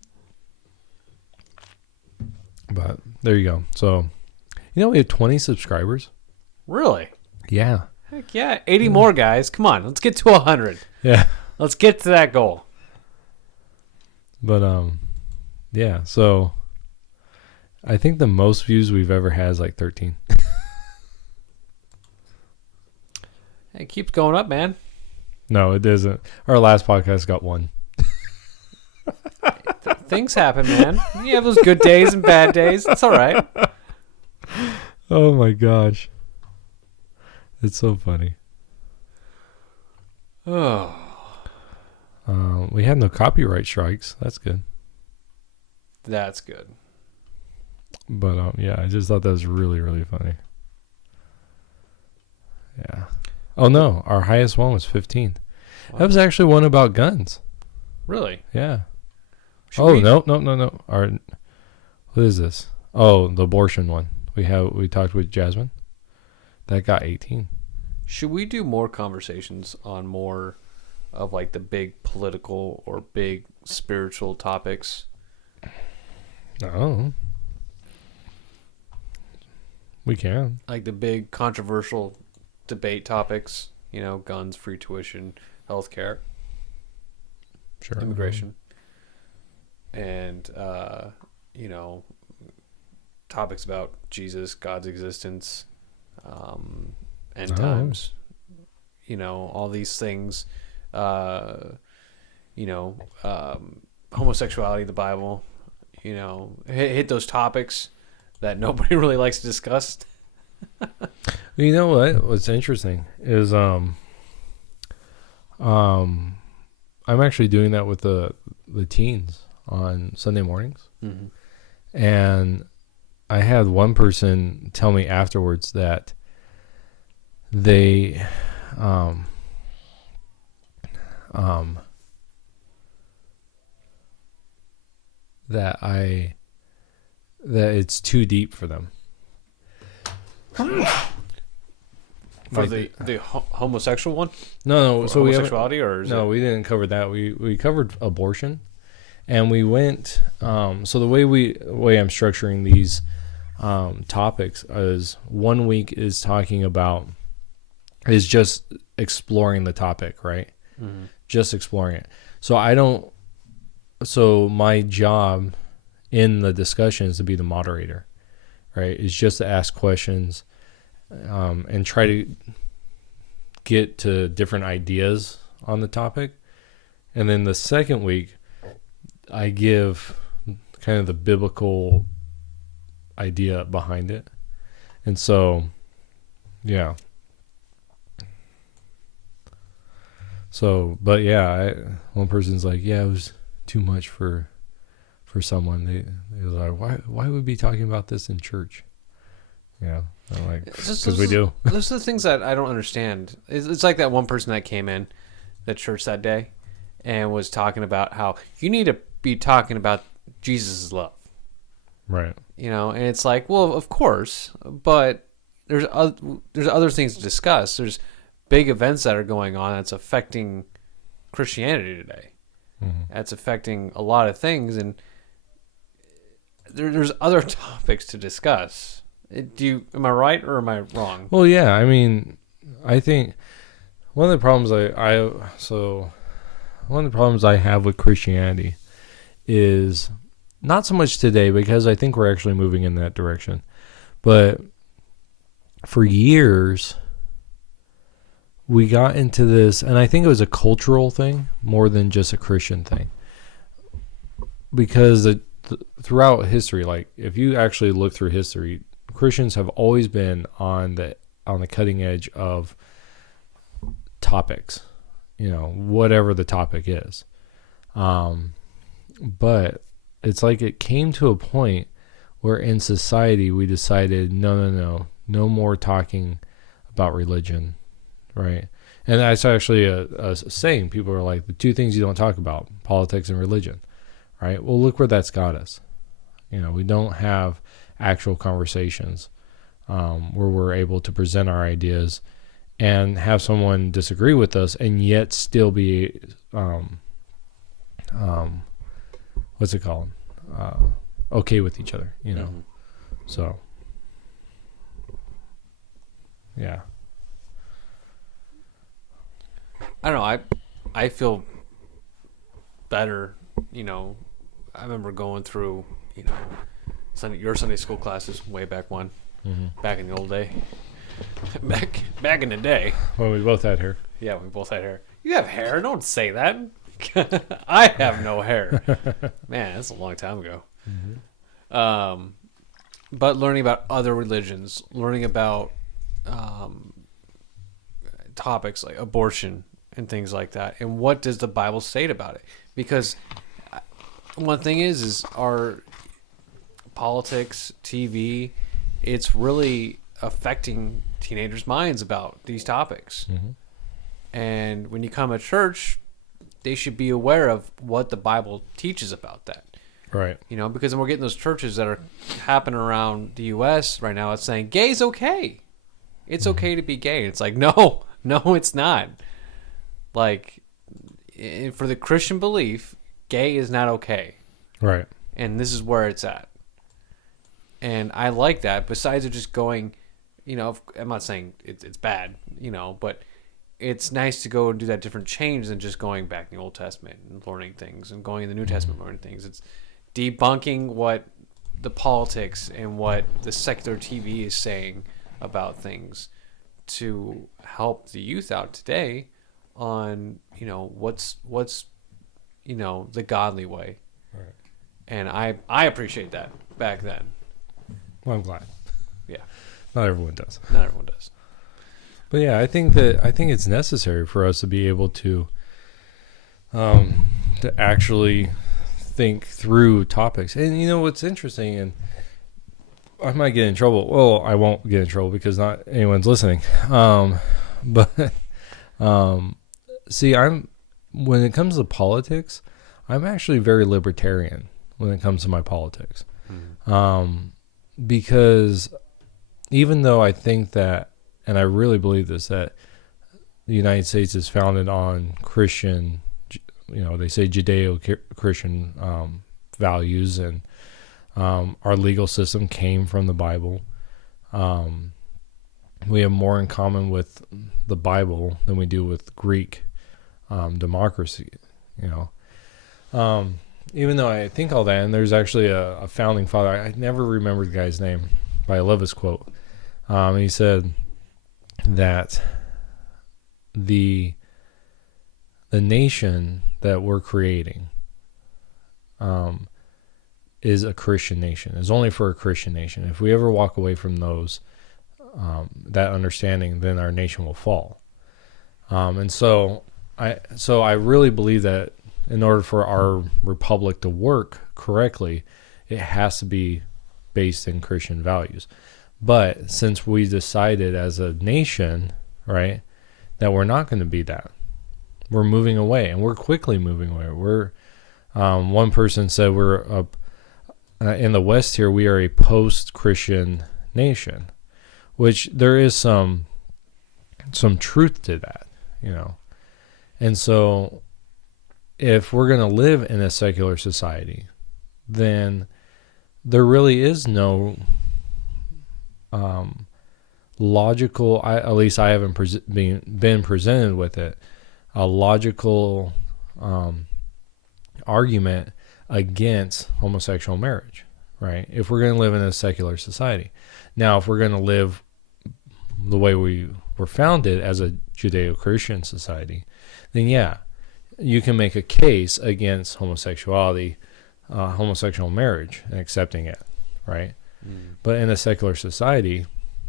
But there you go. So we have 20 subscribers. Really? Yeah. Heck yeah. 80 more, guys. Come on, let's get to 100. Yeah. Let's get to that goal. But yeah, so I think the most views we've ever had is 13. It keeps going up, man. No, it doesn't. Our last podcast got 1. Things happen, man. You have those good days and bad days. That's all right. Oh my gosh. It's so funny. Oh. We had no copyright strikes. That's good. That's good. But yeah, I just thought that was really, really funny. Yeah. Oh no, our highest one was 15. Wow. That was actually one about guns. Really? Yeah. No. What is this? Oh, the abortion one. We talked with Jasmine. That got 18. Should we do more conversations on more of the big political or big spiritual topics? No. We can. The big controversial debate topics, guns, free tuition, healthcare, Sure. immigration, and, topics about Jesus, God's existence, end times, all these things, homosexuality, the Bible, hit those topics that nobody really likes to discuss. You know what? What's interesting is I'm actually doing that with the teens on Sunday mornings. Mm-hmm. And I had one person tell me afterwards that they that it's too deep for them. For the homosexual one? No. So homosexuality, or is we didn't cover that. We covered abortion, and we went. So the way I'm structuring these topics is 1 week is just exploring the topic, right? Mm-hmm. Just exploring it. So my job in the discussion is to be the moderator, right? Is just to ask questions and try to get to different ideas on the topic. And then the second week, I give kind of the biblical idea behind it. And so, yeah. So, but yeah, one person's like, yeah, it was too much for someone. They was like, why would we be talking about this in church? Yeah, I'm like, because we do. Those are the things that I don't understand. It's like that one person that came in the church that day and was talking about how you need to be talking about Jesus' love. Right. And it's like, well, of course, but there's other things to discuss. There's big events that are going on that's affecting Christianity today. Mm-hmm. That's affecting a lot of things, and there's other topics to discuss. Am I right or am I wrong? Well, yeah. I mean, I think one of the problems I have with Christianity is not so much today, because I think we're actually moving in that direction, but for years we got into this, and I think it was a cultural thing more than just a Christian thing, because throughout history, like if you actually look through history, Christians have always been on the cutting edge of topics, whatever the topic is. But it's like it came to a point where in society we decided, no more talking about religion, right? And that's actually a saying. People are like, the two things you don't talk about, politics and religion, right? Well, look where that's got us. We don't have actual conversations where we're able to present our ideas and have someone disagree with us and yet still be what's it called? Okay with each other, Mm-hmm. So, yeah. I don't know. I feel better. I remember going through, your Sunday school classes way back when, back in the old day. Back in the day. Well, we both had hair. Yeah, we both had hair. You have hair? Don't say that. I have no hair. Man, that's a long time ago. Mm-hmm. But learning about other religions, learning about topics like abortion and things like that, and what does the Bible say about it? Because one thing is our politics, TV, it's really affecting teenagers' minds about these topics. Mm-hmm. And when you come to church, they should be aware of what the Bible teaches about that. Right. Because we're getting those churches that are happening around the U.S. right now. It's saying gay's okay. It's okay to be gay. It's like, no, it's not. Like, for the Christian belief, gay is not okay. Right. And this is where it's at. And I like that. Besides it just going, I'm not saying it's bad, but it's nice to go and do that different change than just going back in the Old Testament and learning things and going in the New Testament learning things. It's debunking what the politics and what the secular TV is saying about things to help the youth out today on, what's the godly way. Right. And I appreciate that back then. Well, I'm glad. Yeah. Not everyone does. Not everyone does. But yeah, I think it's necessary for us to be able to actually think through topics. And what's interesting, and I might get in trouble. Well, I won't get in trouble because not anyone's listening. But see, when it comes to politics, I'm actually very libertarian when it comes to my politics. Because even though I think that, and I really believe this, that the United States is founded on Christian, they say Judeo-Christian values, and our legal system came from the Bible. We have more in common with the Bible than we do with Greek democracy, even though I think all that, and there's actually a founding father, I never remember the guy's name, but I love his quote. He said that the nation that we're creating is a Christian nation. It's only for a Christian nation. If we ever walk away from that understanding, then our nation will fall. And so I really believe that in order for our republic to work correctly, it has to be based in Christian values. But since we decided as a nation, right, that we're not going to be that, we're moving away, and we're quickly moving away. One person said we're in the West here, we are a post-Christian nation, which there is some truth to that, And so if we're going to live in a secular society, then there really is no logical, at least I haven't been presented with it, a logical argument against homosexual marriage, right? If we're going to live in a secular society. Now, if we're going to live the way we were founded as a Judeo-Christian society, then yeah, you can make a case against homosexuality, homosexual marriage, and accepting it, right? But in a secular society,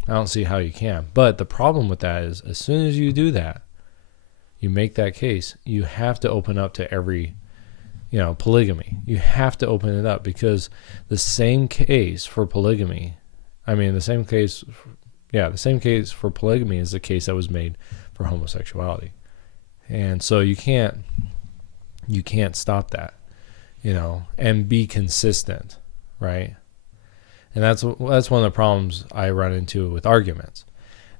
I don't see how you can. But the problem with that is, as soon as you do that, you make that case, you have to open up to every, polygamy. You have to open it up, because the same case for polygamy, the same case for polygamy is the case that was made for homosexuality. And so you can't stop that, and be consistent, right? And that's one of the problems I run into with arguments.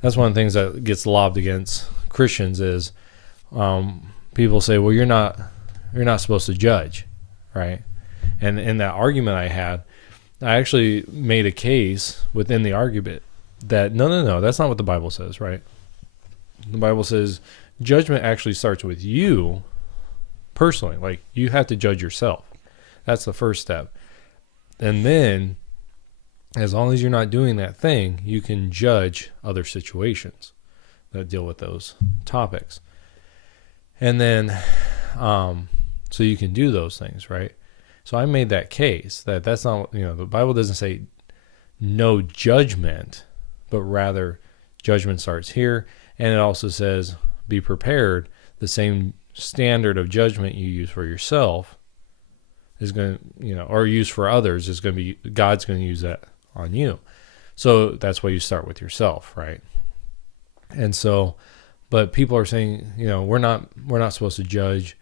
That's one of the things that gets lobbed against Christians is people say, well, you're not supposed to judge, right? And in that argument I had, I actually made a case within the argument that no, that's not what the Bible says, right? The Bible says judgment actually starts with you personally. Like, you have to judge yourself. That's the first step. And then, as long as you're not doing that thing, you can judge other situations that deal with those topics. And then, so you can do those things, right? So I made that case that that's not, the Bible doesn't say no judgment, but rather judgment starts here. And it also says, be prepared. The same standard of judgment you use for yourself is going to, or use for others is going to be, God's going to use that on you. So that's why you start with yourself, right? And so, but people are saying, we're not supposed to judge,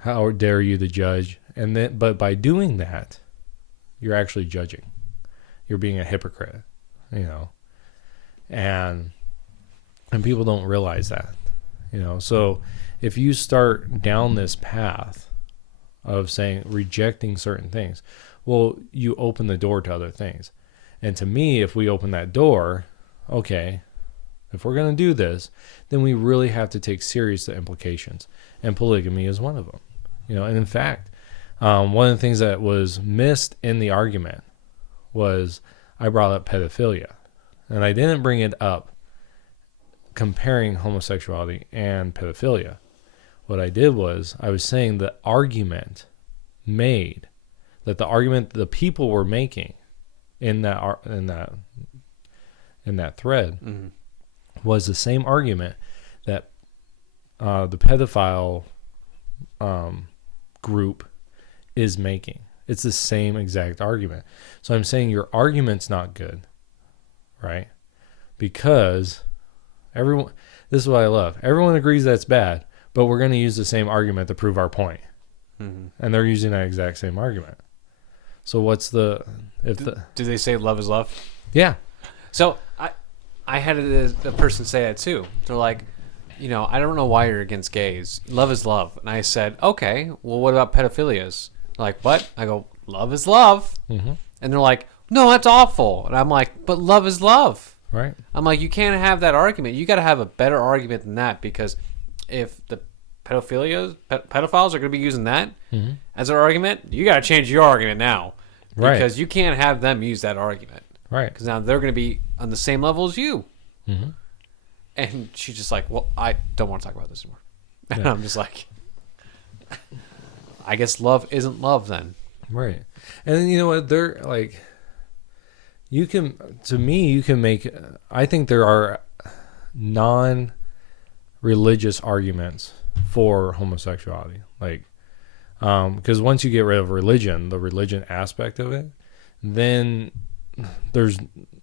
how dare you to judge? And then, but by doing that, you're actually judging. You're being a hypocrite, and people don't realize that, So if you start down this path of saying, rejecting certain things, well, you open the door to other things. And to me, if we open that door, okay, if we're going to do this, then we really have to take serious the implications. And polygamy is one of them. And in fact, One of the things that was missed in the argument was I brought up pedophilia. And I didn't bring it up comparing homosexuality and pedophilia. What I did was I was saying the argument made, that the argument the people were making in that thread Mm-hmm. was the same argument that the pedophile group is making. It's the same exact argument. So I'm saying your argument's not good, right? Because everyone, this is what I love. Everyone agrees that's bad, but we're going to use the same argument to prove our point. Mm-hmm. And they're using that exact same argument. So what's the, do they say love is love? yeah. So I had a person say that too. They're like, I don't know why you're against gays. Love is love. And I said, okay, well, what about pedophilias? They're like, what? I go, love is love. Mm-hmm. And they're like, no, that's awful. And I'm like, but love is love. Right. I'm like, you can't have that argument. You got to have a better argument than that, because if the pedophiles are going to be using that Mm-hmm. as an argument, you got to change your argument now. Right. Because you can't have them use that argument. Right. Because now they're going to be on the same level as you. Mm-hmm. And she's just like, well, I don't want to talk about this anymore. And Yeah. I'm just like, I guess love isn't love then. Right. And then, you know what? They're like, you can make, I think there are non-religious arguments for homosexuality. Like, because once you get rid of religion, the religion aspect of it, then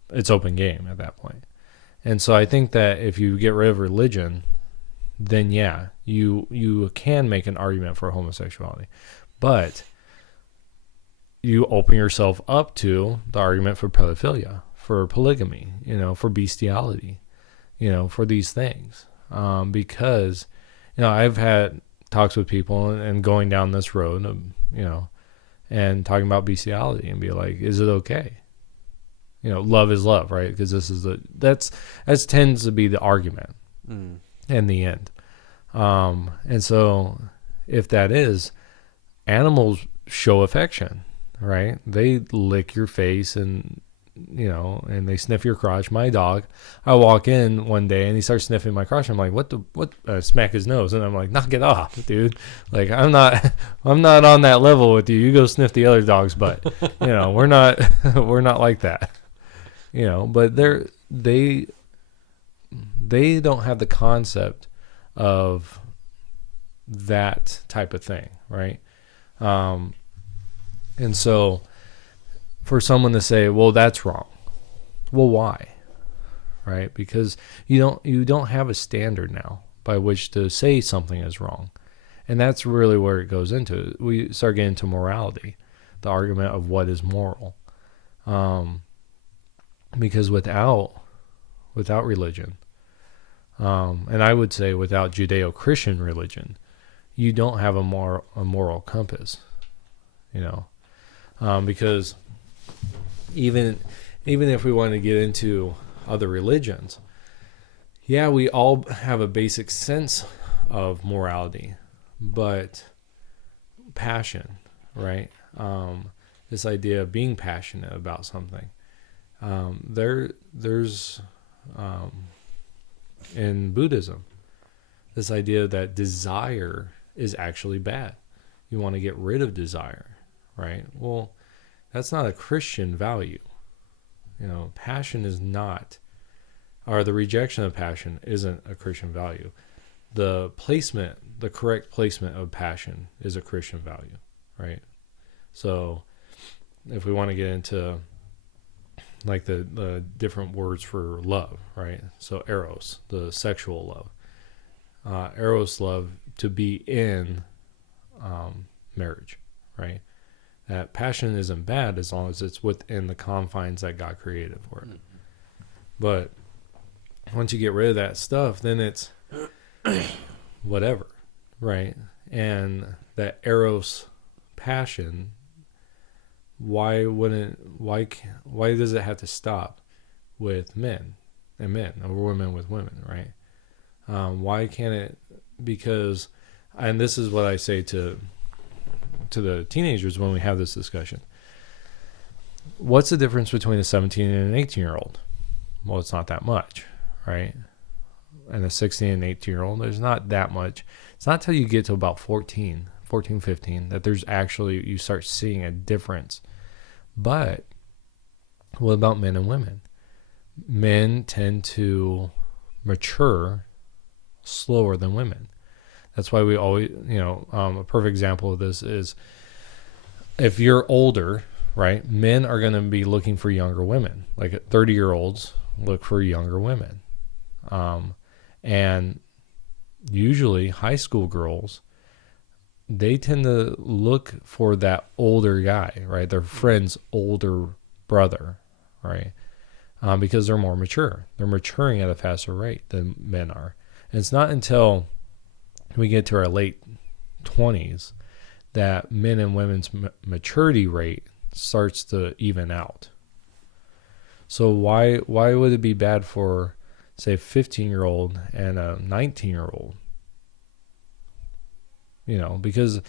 it's open game at that point. And so I think that if you get rid of religion, then yeah, you can make an argument for homosexuality. But you open yourself up to the argument for pedophilia, for polygamy, for bestiality, for these things. Because, I've had talks with people and going down this road of, and talking about bestiality and be like, is it okay? Love is love, right? Because that tends to be the argument in the end. And so if that is, animals show affection, right? They lick your face and they sniff your crotch. My dog, I walk in one day and he starts sniffing my crotch. I'm like, what? Smack his nose. And I'm like, knock it off, dude. Like, I'm not on that level with you. You go sniff the other dog's butt. We're not like that. But they don't have the concept of that type of thing, right? And so for someone to say, well, that's wrong. Well, why? Right? Because you don't have a standard now by which to say something is wrong. And that's really where it goes into. We start getting into morality, the argument of what is moral. Because without religion, and I would say without Judeo-Christian religion, you don't have a moral compass, because even if we want to get into other religions, yeah, we all have a basic sense of morality, but passion, right? This idea of being passionate about something. There's in Buddhism, this idea that desire is actually bad. You want to get rid of desire, right? Well, that's not a Christian value. Passion is not, or the rejection of passion isn't a Christian value. The correct placement of passion is a Christian value, right? So if we want to get into like the different words for love, right? So eros, the sexual love. Eros love to be in marriage, right? That passion isn't bad as long as it's within the confines that God created for it. But once you get rid of that stuff, then it's whatever, right? And that eros passion, why does it have to stop with men and men, or women with women, right? Why can't it? Because, and this is what I say to to the teenagers when we have this discussion. What's the difference between a 17 and an 18-year-old? Well, it's not that much, right? And a 16 and 18-year-old, there's not that much. It's not until you get to about 14, 15, that there's actually, you start seeing a difference. But what about men and women? Men tend to mature slower than women. That's why we always, a perfect example of this is if you're older, right? Men are going to be looking for younger women. Like 30-year-olds look for younger women. And usually high school girls, they tend to look for that older guy, right? Their friend's older brother, right? Because they're more mature. They're maturing at a faster rate than men are. And it's not until we get to our late 20s that men and women's maturity rate starts to even out. So why would it be bad for, say, a 15-year-old and a 19-year-old? Because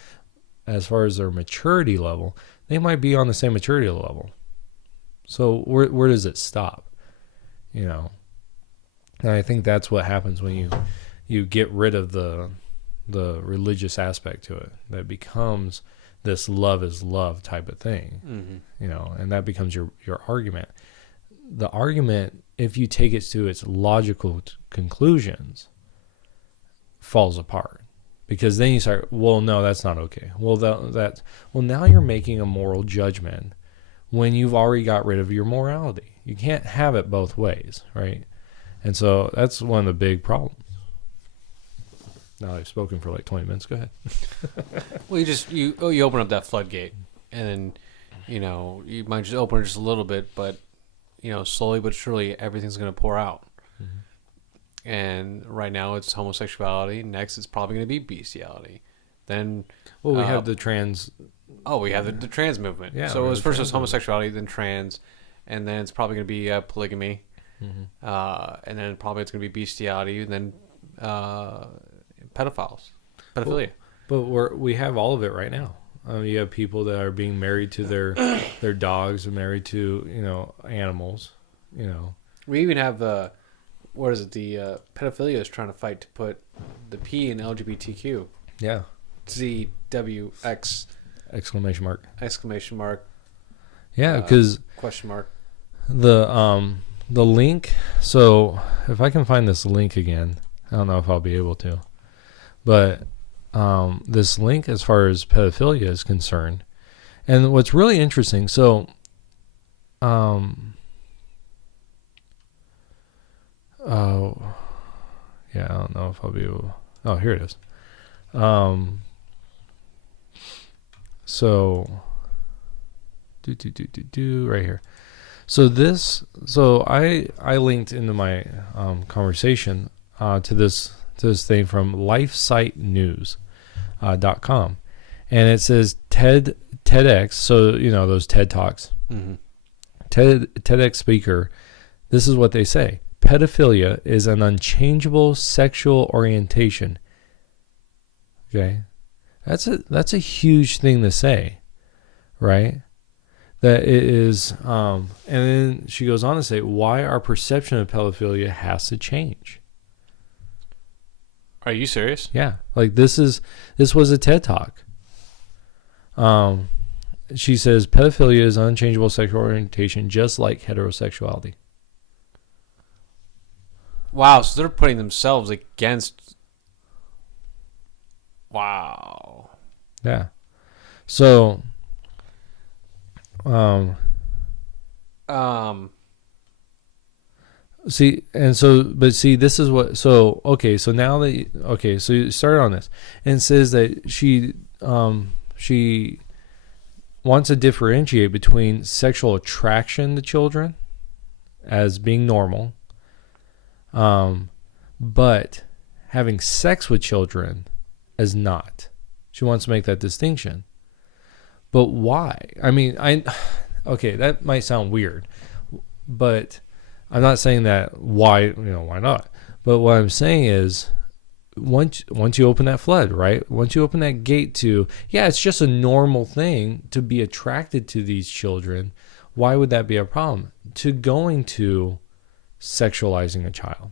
as far as their maturity level, they might be on the same maturity level. So where does it stop? And I think that's what happens when you get rid of the religious aspect to it. That becomes this love is love type of thing, and that becomes your argument. The argument, if you take it to its logical conclusions, falls apart. Because then you start, well, no, that's not okay. Well, now you're making a moral judgment when you've already got rid of your morality. You can't have it both ways, right? And so that's one of the big problems. Now I've spoken for like 20 minutes. Go ahead. Well, you open up that floodgate, and then you might just open it just a little bit, but slowly but surely everything's going to pour out. Mm-hmm. And right now it's homosexuality. Next it's probably going to be bestiality. Then we have the trans. Oh, we have the trans movement. Yeah. So it was first it was homosexuality, then trans, and then it's probably going to be polygamy. Mm-hmm. And then probably it's going to be bestiality, and then pedophilia. But we have all of it right now. You have people that are being married to their dogs, or married to animals. We even have the pedophilia is trying to fight to put the P in LGBTQ. Yeah. ZWX exclamation mark. Yeah, because question mark. The link. So if I can find this link again, I don't know if I'll be able to, but this link as far as pedophilia is concerned, and what's really interesting. So, yeah, I don't know if I'll be able. Oh, here it is. So, right here. So I linked into my conversation to this thing from lifesitenews.com, and it says TEDx. So those TED Talks. Mm-hmm. TEDx speaker. This is what they say: pedophilia is an unchangeable sexual orientation. Okay, that's a huge thing to say, right? That it is, and then she goes on to say why our perception of pedophilia has to change. Are you serious? Yeah, like this was a TED Talk. She says pedophilia is unchangeable sexual orientation, just like heterosexuality. Wow, so they're putting themselves against. Wow. Yeah. So. See, and so, but see, this is what. So okay, so now that so you started on this, and it says that she wants to differentiate between sexual attraction to children as being normal, but having sex with children as not. She wants to make that distinction. But why? I mean, okay, that might sound weird, but I'm not saying that why not. But what I'm saying is once you open that flood, right? Once you open that gate to, yeah, it's just a normal thing to be attracted to these children. Why would that be a problem? To going to sexualizing a child,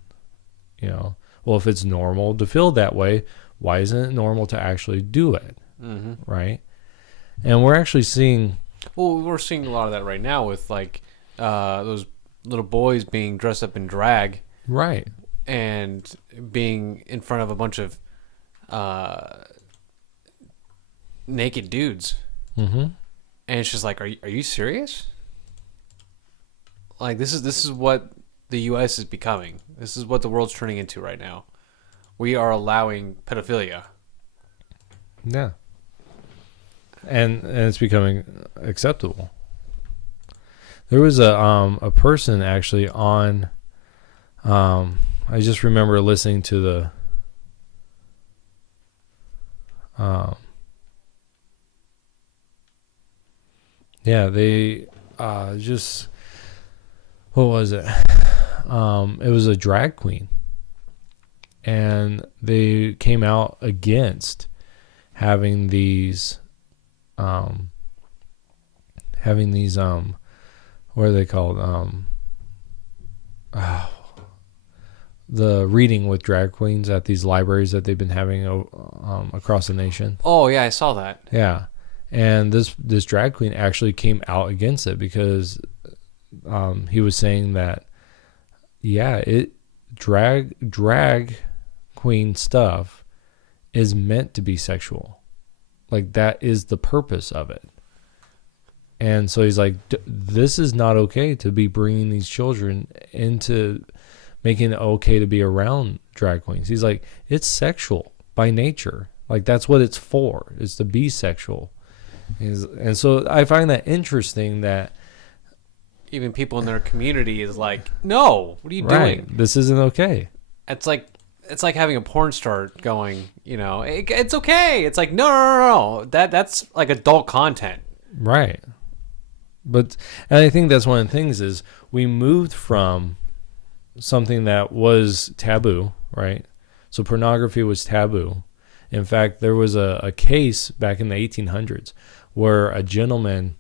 well, if it's normal to feel that way, why isn't it normal to actually do it? Mm-hmm. Right? And we're actually seeing, we're seeing a lot of that right now with like those little boys being dressed up in drag, right, and being in front of a bunch of naked dudes. mm-hmm. And it's just like, are you serious? Like, this is what the U.S. is becoming. This is what the world's turning into right now. We are allowing pedophilia. Yeah. And it's becoming acceptable. There was a person actually on, I just remember listening to the, they just, what was it? It was a drag queen, and they came out against having these what are they called? The reading with drag queens at these libraries that they've been having across the nation. Oh yeah, I saw that. Yeah, and this drag queen actually came out against it because he was saying that, yeah, drag queen stuff is meant to be sexual. Like, that is the purpose of it. And so he's like, this is not okay to be bringing these children into making it okay to be around drag queens. He's like, it's sexual by nature. Like, that's what it's for, is to be sexual. And so I find that interesting that even people in their community is like, no, what are you doing? This isn't okay. It's like having a porn star going, it's okay. It's like, no. That's like adult content. Right. And I think that's one of the things is we moved from something that was taboo, right? So pornography was taboo. In fact, there was a case back in the 1800s where a gentleman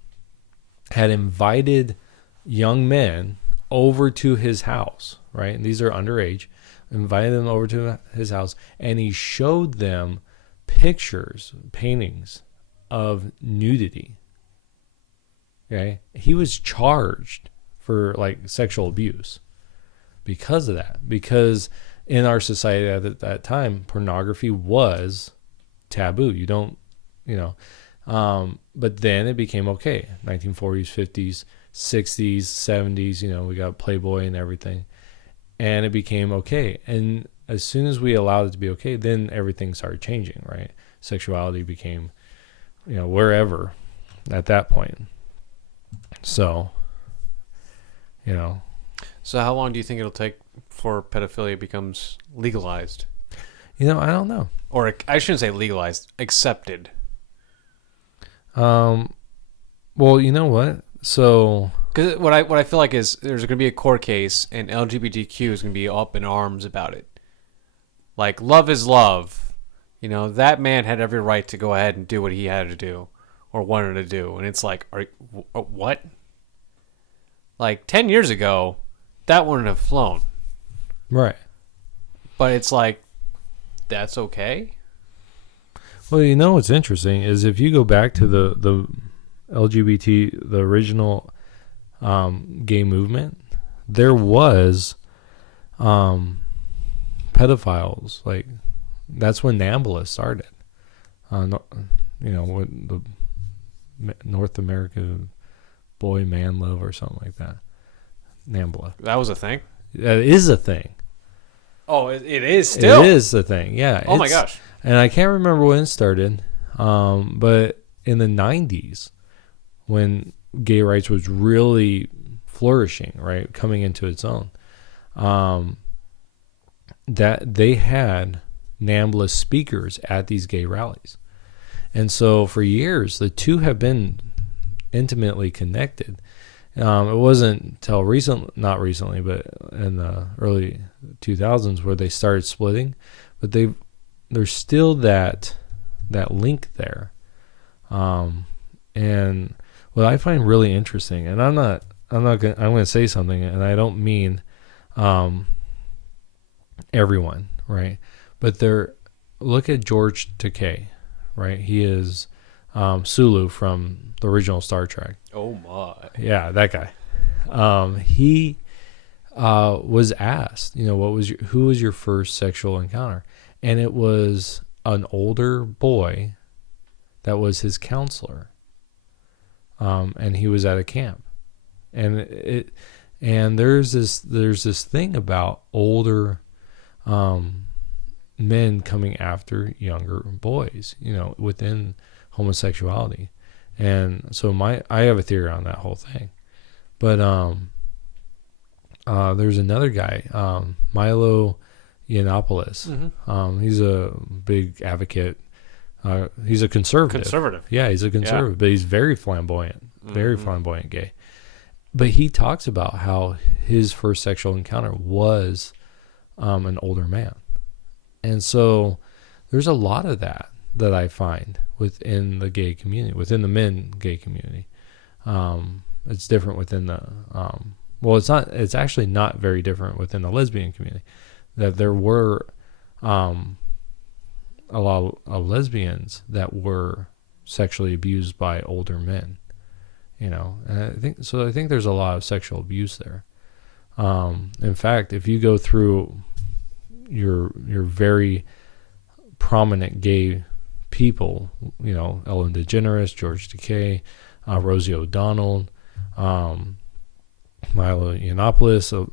had invited young men over to his house, right? And these are underage. Invited them over to his house, and he showed them pictures, paintings of nudity. Okay? He was charged for like sexual abuse because of that. Because in our society at that time, pornography was taboo. You don't, but then it became okay. 1940s, 50s, 60s, 70s, we got Playboy and everything. And it became okay. And as soon as we allowed it to be okay, then everything started changing, right? Sexuality became, wherever at that point. So, So how long do you think it'll take before pedophilia becomes legalized? I don't know. Or I shouldn't say legalized, accepted. Well, you know what? So, because what I feel like is there's going to be a court case, and LGBTQ is going to be up in arms about it. Like, love is love. That man had every right to go ahead and do what he had to do or wanted to do. And it's like, what? Like, 10 years ago, that wouldn't have flown. Right. But it's like, that's okay? Well, what's interesting is if you go back to the LGBT, the original gay movement, there was pedophiles. Like, that's when NAMBLA started. When the North America Boy Man Love or something like that. NAMBLA. That was a thing? That is a thing. Oh, it is still? It is a thing, yeah. Oh my gosh. And I can't remember when it started, but in the 90s, when gay rights was really flourishing, right, coming into its own, that they had NAMBLA speakers at these gay rallies. And so for years, the two have been intimately connected. It wasn't until not recently, but in the early 2000s where they started splitting. But they've there's still that link there. And what I find really interesting, and I'm going to say something, and I don't mean everyone, right? But look at George Takei, right? He is Sulu from the original Star Trek. Oh my. Yeah, that guy. He was asked, who was your first sexual encounter? And it was an older boy that was his counselor. And he was at a camp. And there's this thing about older men coming after younger boys, within homosexuality. And so I have a theory on that whole thing. But there's another guy, Milo Yiannopoulos. Mm-hmm. He's a big advocate. He's a conservative. Yeah, he's a conservative, but he's very flamboyant, flamboyant gay. But he talks about how his first sexual encounter was an older man. And so there's a lot of that I find within the gay community, within the men gay community. It's different within the, it's actually not very different within the lesbian community. That there were a lot of lesbians that were sexually abused by older men, and I think there's a lot of sexual abuse there. In fact, if you go through your very prominent gay people, Ellen DeGeneres, George Takei, Rosie O'Donnell, Milo Yiannopoulos, so,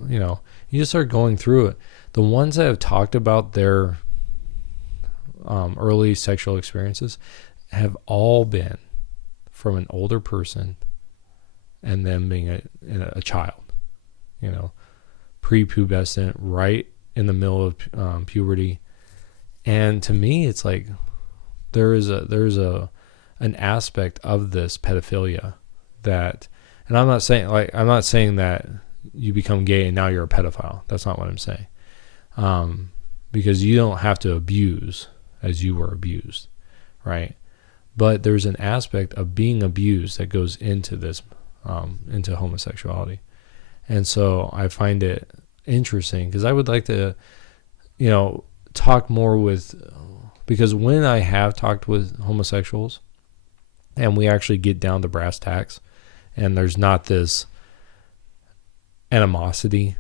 you just start going through it. The ones that have talked about their early sexual experiences have all been from an older person and them being a child, prepubescent, right in the middle of puberty. And to me, it's like there's an aspect of this pedophilia that, and I'm not saying that you become gay and now you're a pedophile. That's not what I'm saying. Because you don't have to abuse as you were abused, right? But there's an aspect of being abused that goes into this, into homosexuality. And so I find it interesting because I would like to, talk more with, because when I have talked with homosexuals and we actually get down to brass tacks and there's not this animosity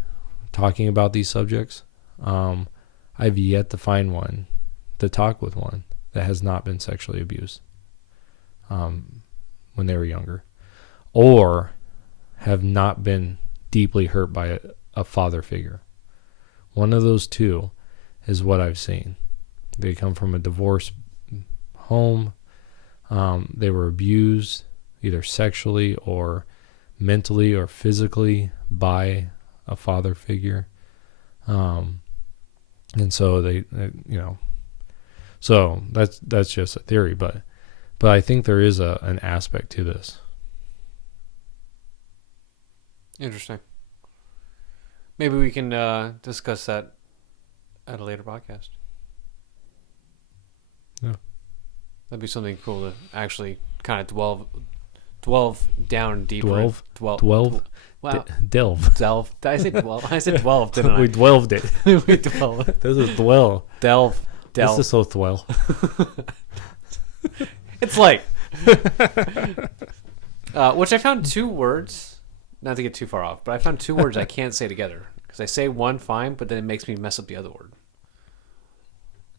talking about these subjects, I've yet to find one, to talk with one that has not been sexually abused when they were younger, or have not been deeply hurt by a father figure. One of those two is what I've seen. They come from a divorced home. They were abused either sexually or mentally or physically by a father figure. And so they so that's just a theory, but I think there is an aspect to this. Interesting. Maybe we can discuss that at a later podcast. Yeah. That'd be something cool to actually kind of delve down deeper. Delve. Wow. Delve. Delve. Did I say 12? I said 12, didn't I? We delved it. We delve. This is dwell. Delve. This is so dwell. It's like, which I found two words, not to get too far off, but I found two words I can't say together because I say one fine, but then it makes me mess up the other word.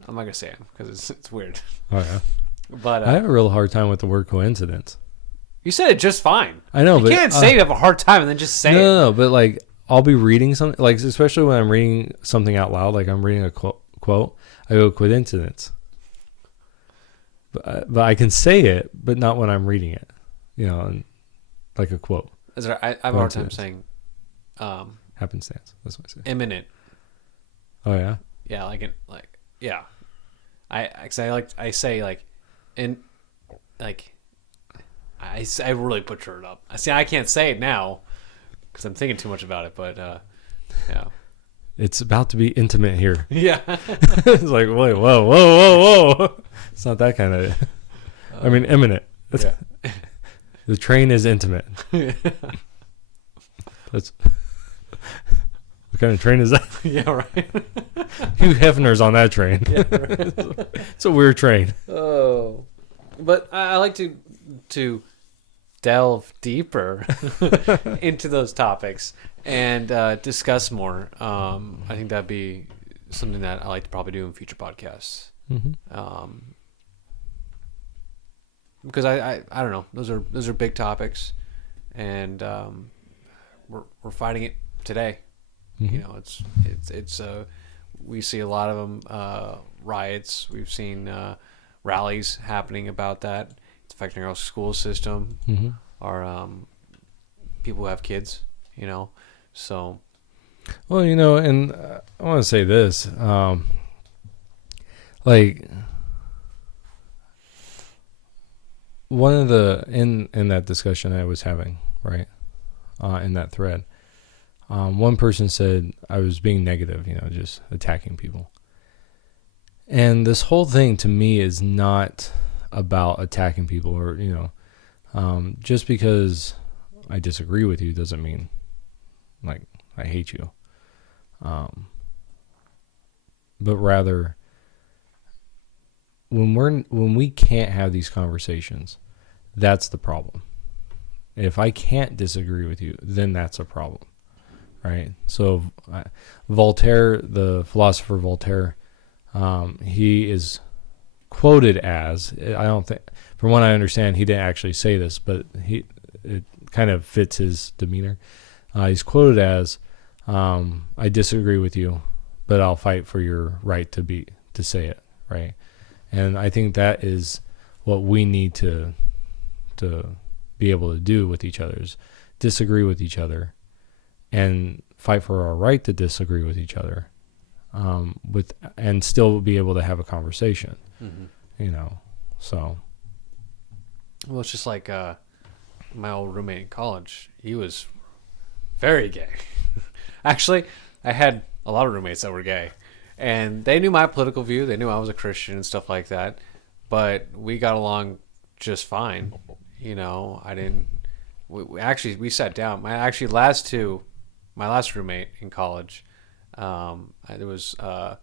I'm not gonna say it because it's weird. Oh yeah. But I have a real hard time with the word coincidence. You said it just fine. I know, but you can't say you have a hard time and then just say it. No, but like I'll be reading something, like especially when I'm reading something out loud, like I'm reading a quote, I go coincidence. But I can say it, but not when I'm reading it, and like a quote. I have a hard time saying happenstance. That's what I say. Imminent. Oh yeah. Yeah, yeah. I really butcher it up. I can't say it now because I'm thinking too much about it. But yeah. it's about to be intimate here. Yeah. It's like, wait, whoa. It's not that kind of, I mean, imminent. Yeah. The train is intimate. That's, what kind of train is that? Yeah, right. Hugh Hefner's on that train. Yeah, right. It's a weird train. Oh. But I like to delve deeper into those topics and discuss more. I think that'd be something that I like to probably do in future podcasts. Mm-hmm. Because I don't know, those are big topics, and we're fighting it today. Mm-hmm. You know, it's we see a lot of them, riots. We've seen rallies happening about that. It's affecting our school system, Mm-hmm. our people who have kids. You know, so Well, you know, and I want to say this, like one of the in that discussion I was having, right, in that thread, one person said I was being negative, you know, just attacking people. And this whole thing to me is not about attacking people, or, you know, just because I disagree with you doesn't mean like I hate you. But rather, when we can't have these conversations, that's the problem. If I can't disagree with you, then that's a problem, right? So Voltaire, the philosopher Voltaire, he is quoted as, I don't think, from what I understand, he didn't actually say this, but it kind of fits his demeanor. He's quoted as, I disagree with you, but I'll fight for your right to say it, right? And I think that is what we need to be able to do with each other, is disagree with each other and fight for our right to disagree with each other, and still be able to have a conversation. mm-hmm. You know, so. Well, it's just like my old roommate in college. He was very gay. Actually, I had a lot of roommates that were gay, and they knew my political view. They knew I was a Christian and stuff like that, but we got along just fine. You know, I didn't. We sat down. My last roommate in college, there was 4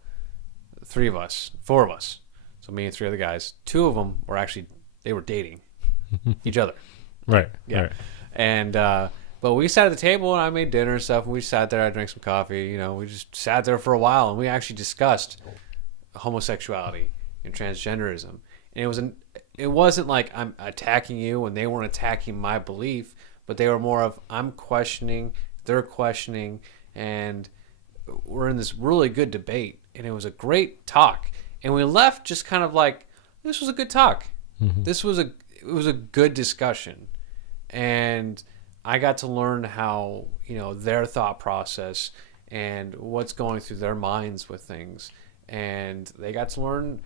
of us. So me and 3 other guys. 2 of them they were dating each other. Right. Yeah. Right. And but we sat at the table and I made dinner and stuff, and we sat there. I drank some coffee. You know, we just sat there for a while, and we actually discussed homosexuality and transgenderism. And it wasn't like I'm attacking you, and they weren't attacking my belief, but they were more of, I'm questioning, they're questioning, and we're in this really good debate. And it was a great talk. And we left just kind of like, this was a good talk. Mm-hmm. It was a good discussion. And I got to learn how, you know, their thought process and what's going through their minds with things. And they got to learn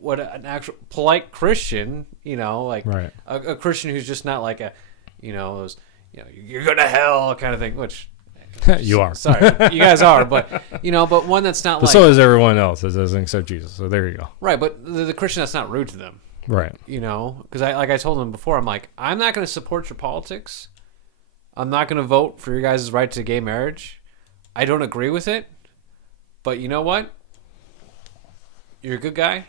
what an actual polite Christian, you know, like Right. a Christian who's just not like a, you know, those, you know, you're going to hell kind of thing, which You are. sorry, you guys are, but, you know, but one that's not But like, so is everyone else that doesn't accept Jesus. So there you go. right. But the Christian that's not rude to them. Right. You know, because I told them before, I'm like, I'm not going to support your politics. I'm not going to vote for your guys' right to gay marriage. I don't agree with it. But you know what? You're a good guy.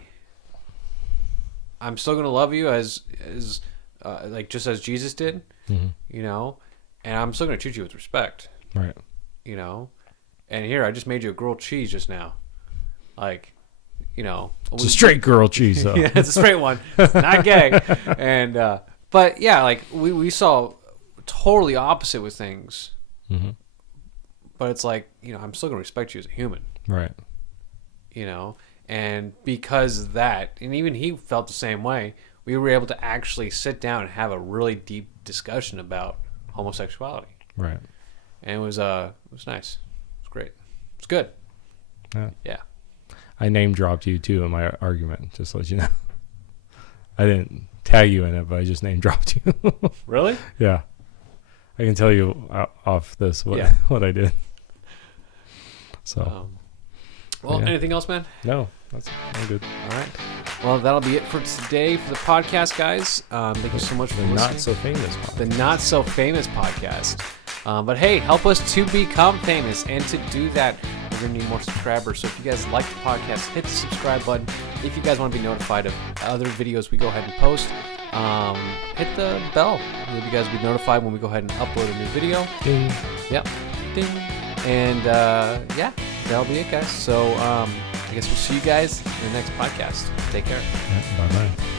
I'm still going to love you as like just as Jesus did. Mm-hmm. You know, and I'm still going to treat you with respect. Right. You know, and here I just made you a grilled cheese just now, like. You know, It's a straight girl cheese, though. yeah, it's a straight one. It's not gay. And but yeah, like we saw totally opposite with things. Mm-hmm. But it's like, you know, I'm still gonna respect you as a human. Right. You know, and because of that, and even he felt the same way, we were able to actually sit down and have a really deep discussion about homosexuality. Right. And it was nice. It was great. It's good. Yeah. Yeah. I name dropped you too in my argument, just to let you know. I didn't tag you in it, but I just name dropped you. Really? Yeah. I can tell you off this what Yeah. what I did. So, well, anything else, man? No, that's all good. All right. Well, that'll be it for today for the podcast, guys. Thank you so much for listening. Not so famous podcast. The not so famous podcast. But hey, help us to become famous, and to do that, we're gonna need more subscribers. So if you guys like the podcast, hit the subscribe button. If you guys want to be notified of other videos we go ahead and post, hit the bell. You guys will be notified when we go ahead and upload a new video. Ding. Yep. Ding. And yeah, that'll be it, guys. So I guess we'll see you guys in the next podcast. Take care. Yeah, bye-bye.